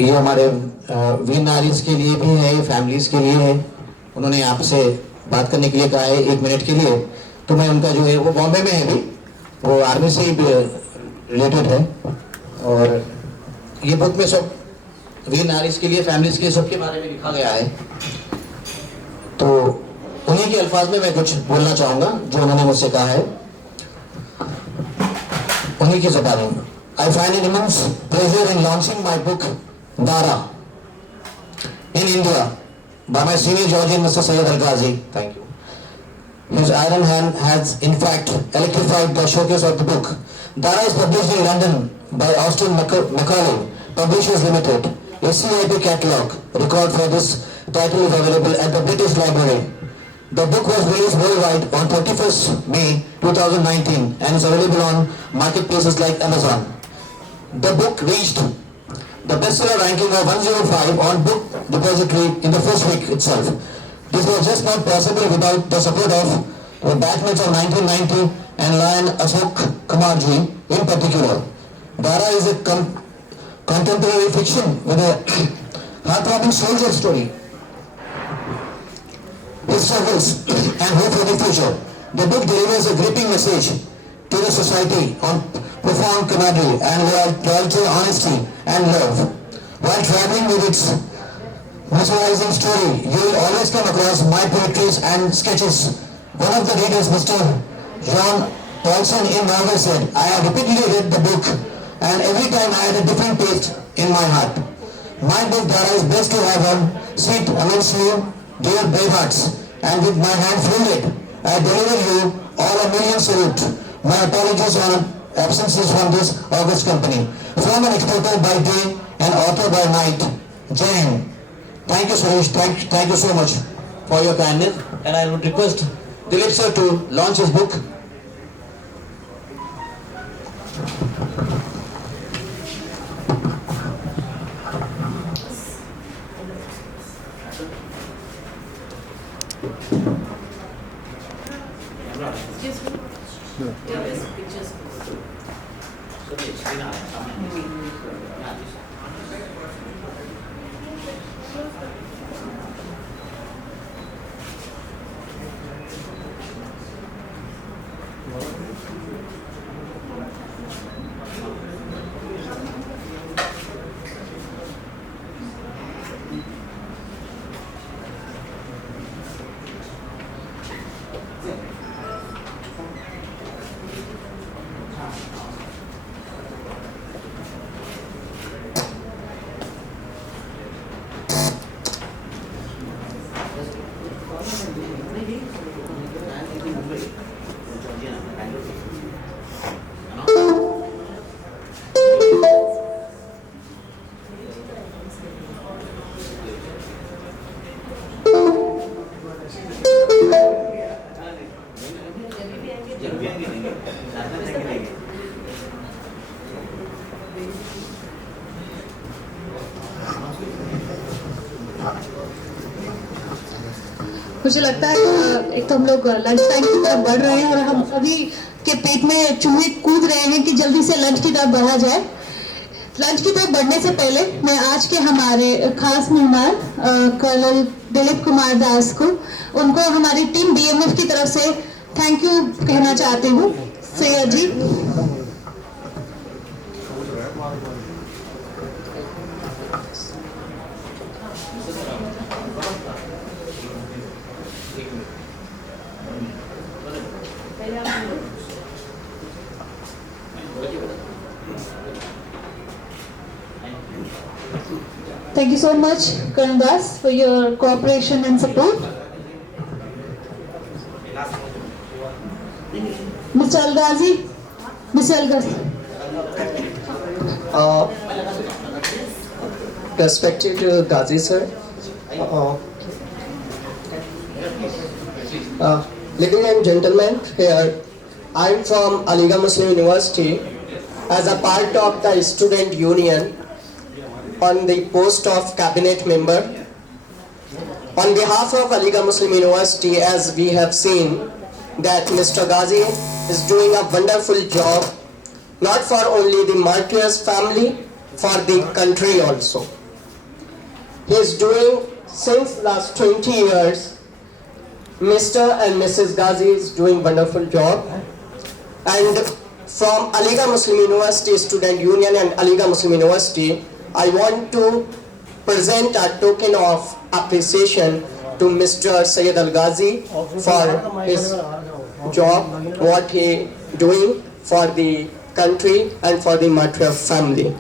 ये हमारे वीर नारीज के लिए भी है, फैमिलीज के लिए है। उन्होंने आपसे बात करने के लिए कहा है 1 मिनट के लिए, तो मैं उनका जो है वो बॉम्बे में है अभी, वो आर्मी से ही रिलेटेड है। और ये बुक में सब वीर नारीज के लिए, फैमिलीज के सबके बारे में लिखा गया है। तो उन्हीं के अल्फाज में मैं कुछ बोलना चाहूँगा जो उन्होंने मुझसे कहा है, उन्हीं की ज़बान में। I find an immense pleasure in launching my book Dara in India by my senior Georgian Mr. Syed Al-Ghazi. Thank you. His iron hand has in fact electrified the showcase of the book. Dara is published in London by Austin Macaulay Publishers Limited. A CIP catalog record for this title is available at the British Library. The book was released worldwide on 31st May 2019 and is available on marketplaces like Amazon. The book reached the bestseller ranking of 105 on Book Depository in the first week itself. This was just not possible without the support of the batchmates of 1990 and Lion Ashok Kumarji in particular. Dara is a contemporary fiction with a heartwarming soldier story. His struggles and hope for the future. The book delivers a gripping message to the society on profound camaraderie and loyalty, honesty, and love. While traveling with its visualizing story, you will always come across my poetries and sketches. One of the readers, Mr. John Paulson in Norway, said, I have repeatedly read the book and every time I had a different taste in my heart. My book, Dara, is blessed to have one sweet amongst you, dear Bravehearts, and with my hand folded, I deliver you all a million salute. My apologies on absences from this august company. From an exporter by day and author by night, Jai Hind. Thank you, Suresh. Thank you so much for your kindness. And I would request Dilip sir to launch his book. मुझे लगता है एक तो हम लोग lunch time की तरफ बढ़ रहे हैं और हम सभी के पेट में चूहे कूद रहे हैं कि जल्दी से लंच की तरफ बढ़ा जाए। लंच की तरफ बढ़ने से पहले मैं आज के हमारे खास मेहमान कर्नल दिलीप कुमार दास को उनको हमारी टीम DMF की तरफ से थैंक यू कहना चाहती हूँ। सैयद जी। Thank you so much, Colonel Das, for your cooperation and support. Mr. Al-Ghazi, Mr. Al-Ghazi. Respected Ghazi sir, ladies and gentlemen, here I am from Aligarh Muslim University as a part of the student union on the post of cabinet member. On behalf of Aligarh Muslim University, as we have seen that Mr. Ghazi is doing a wonderful job, not for only the martyrs family, for the country also. He is doing since last 20 years. Mr. and Mrs. Ghazi is doing wonderful job. And from Aligarh Muslim University Student Union and Aligarh Muslim University, I want to present a token of appreciation to Mr. Syed Al-Ghazi for his job, what he doing for the country and for the martyr family.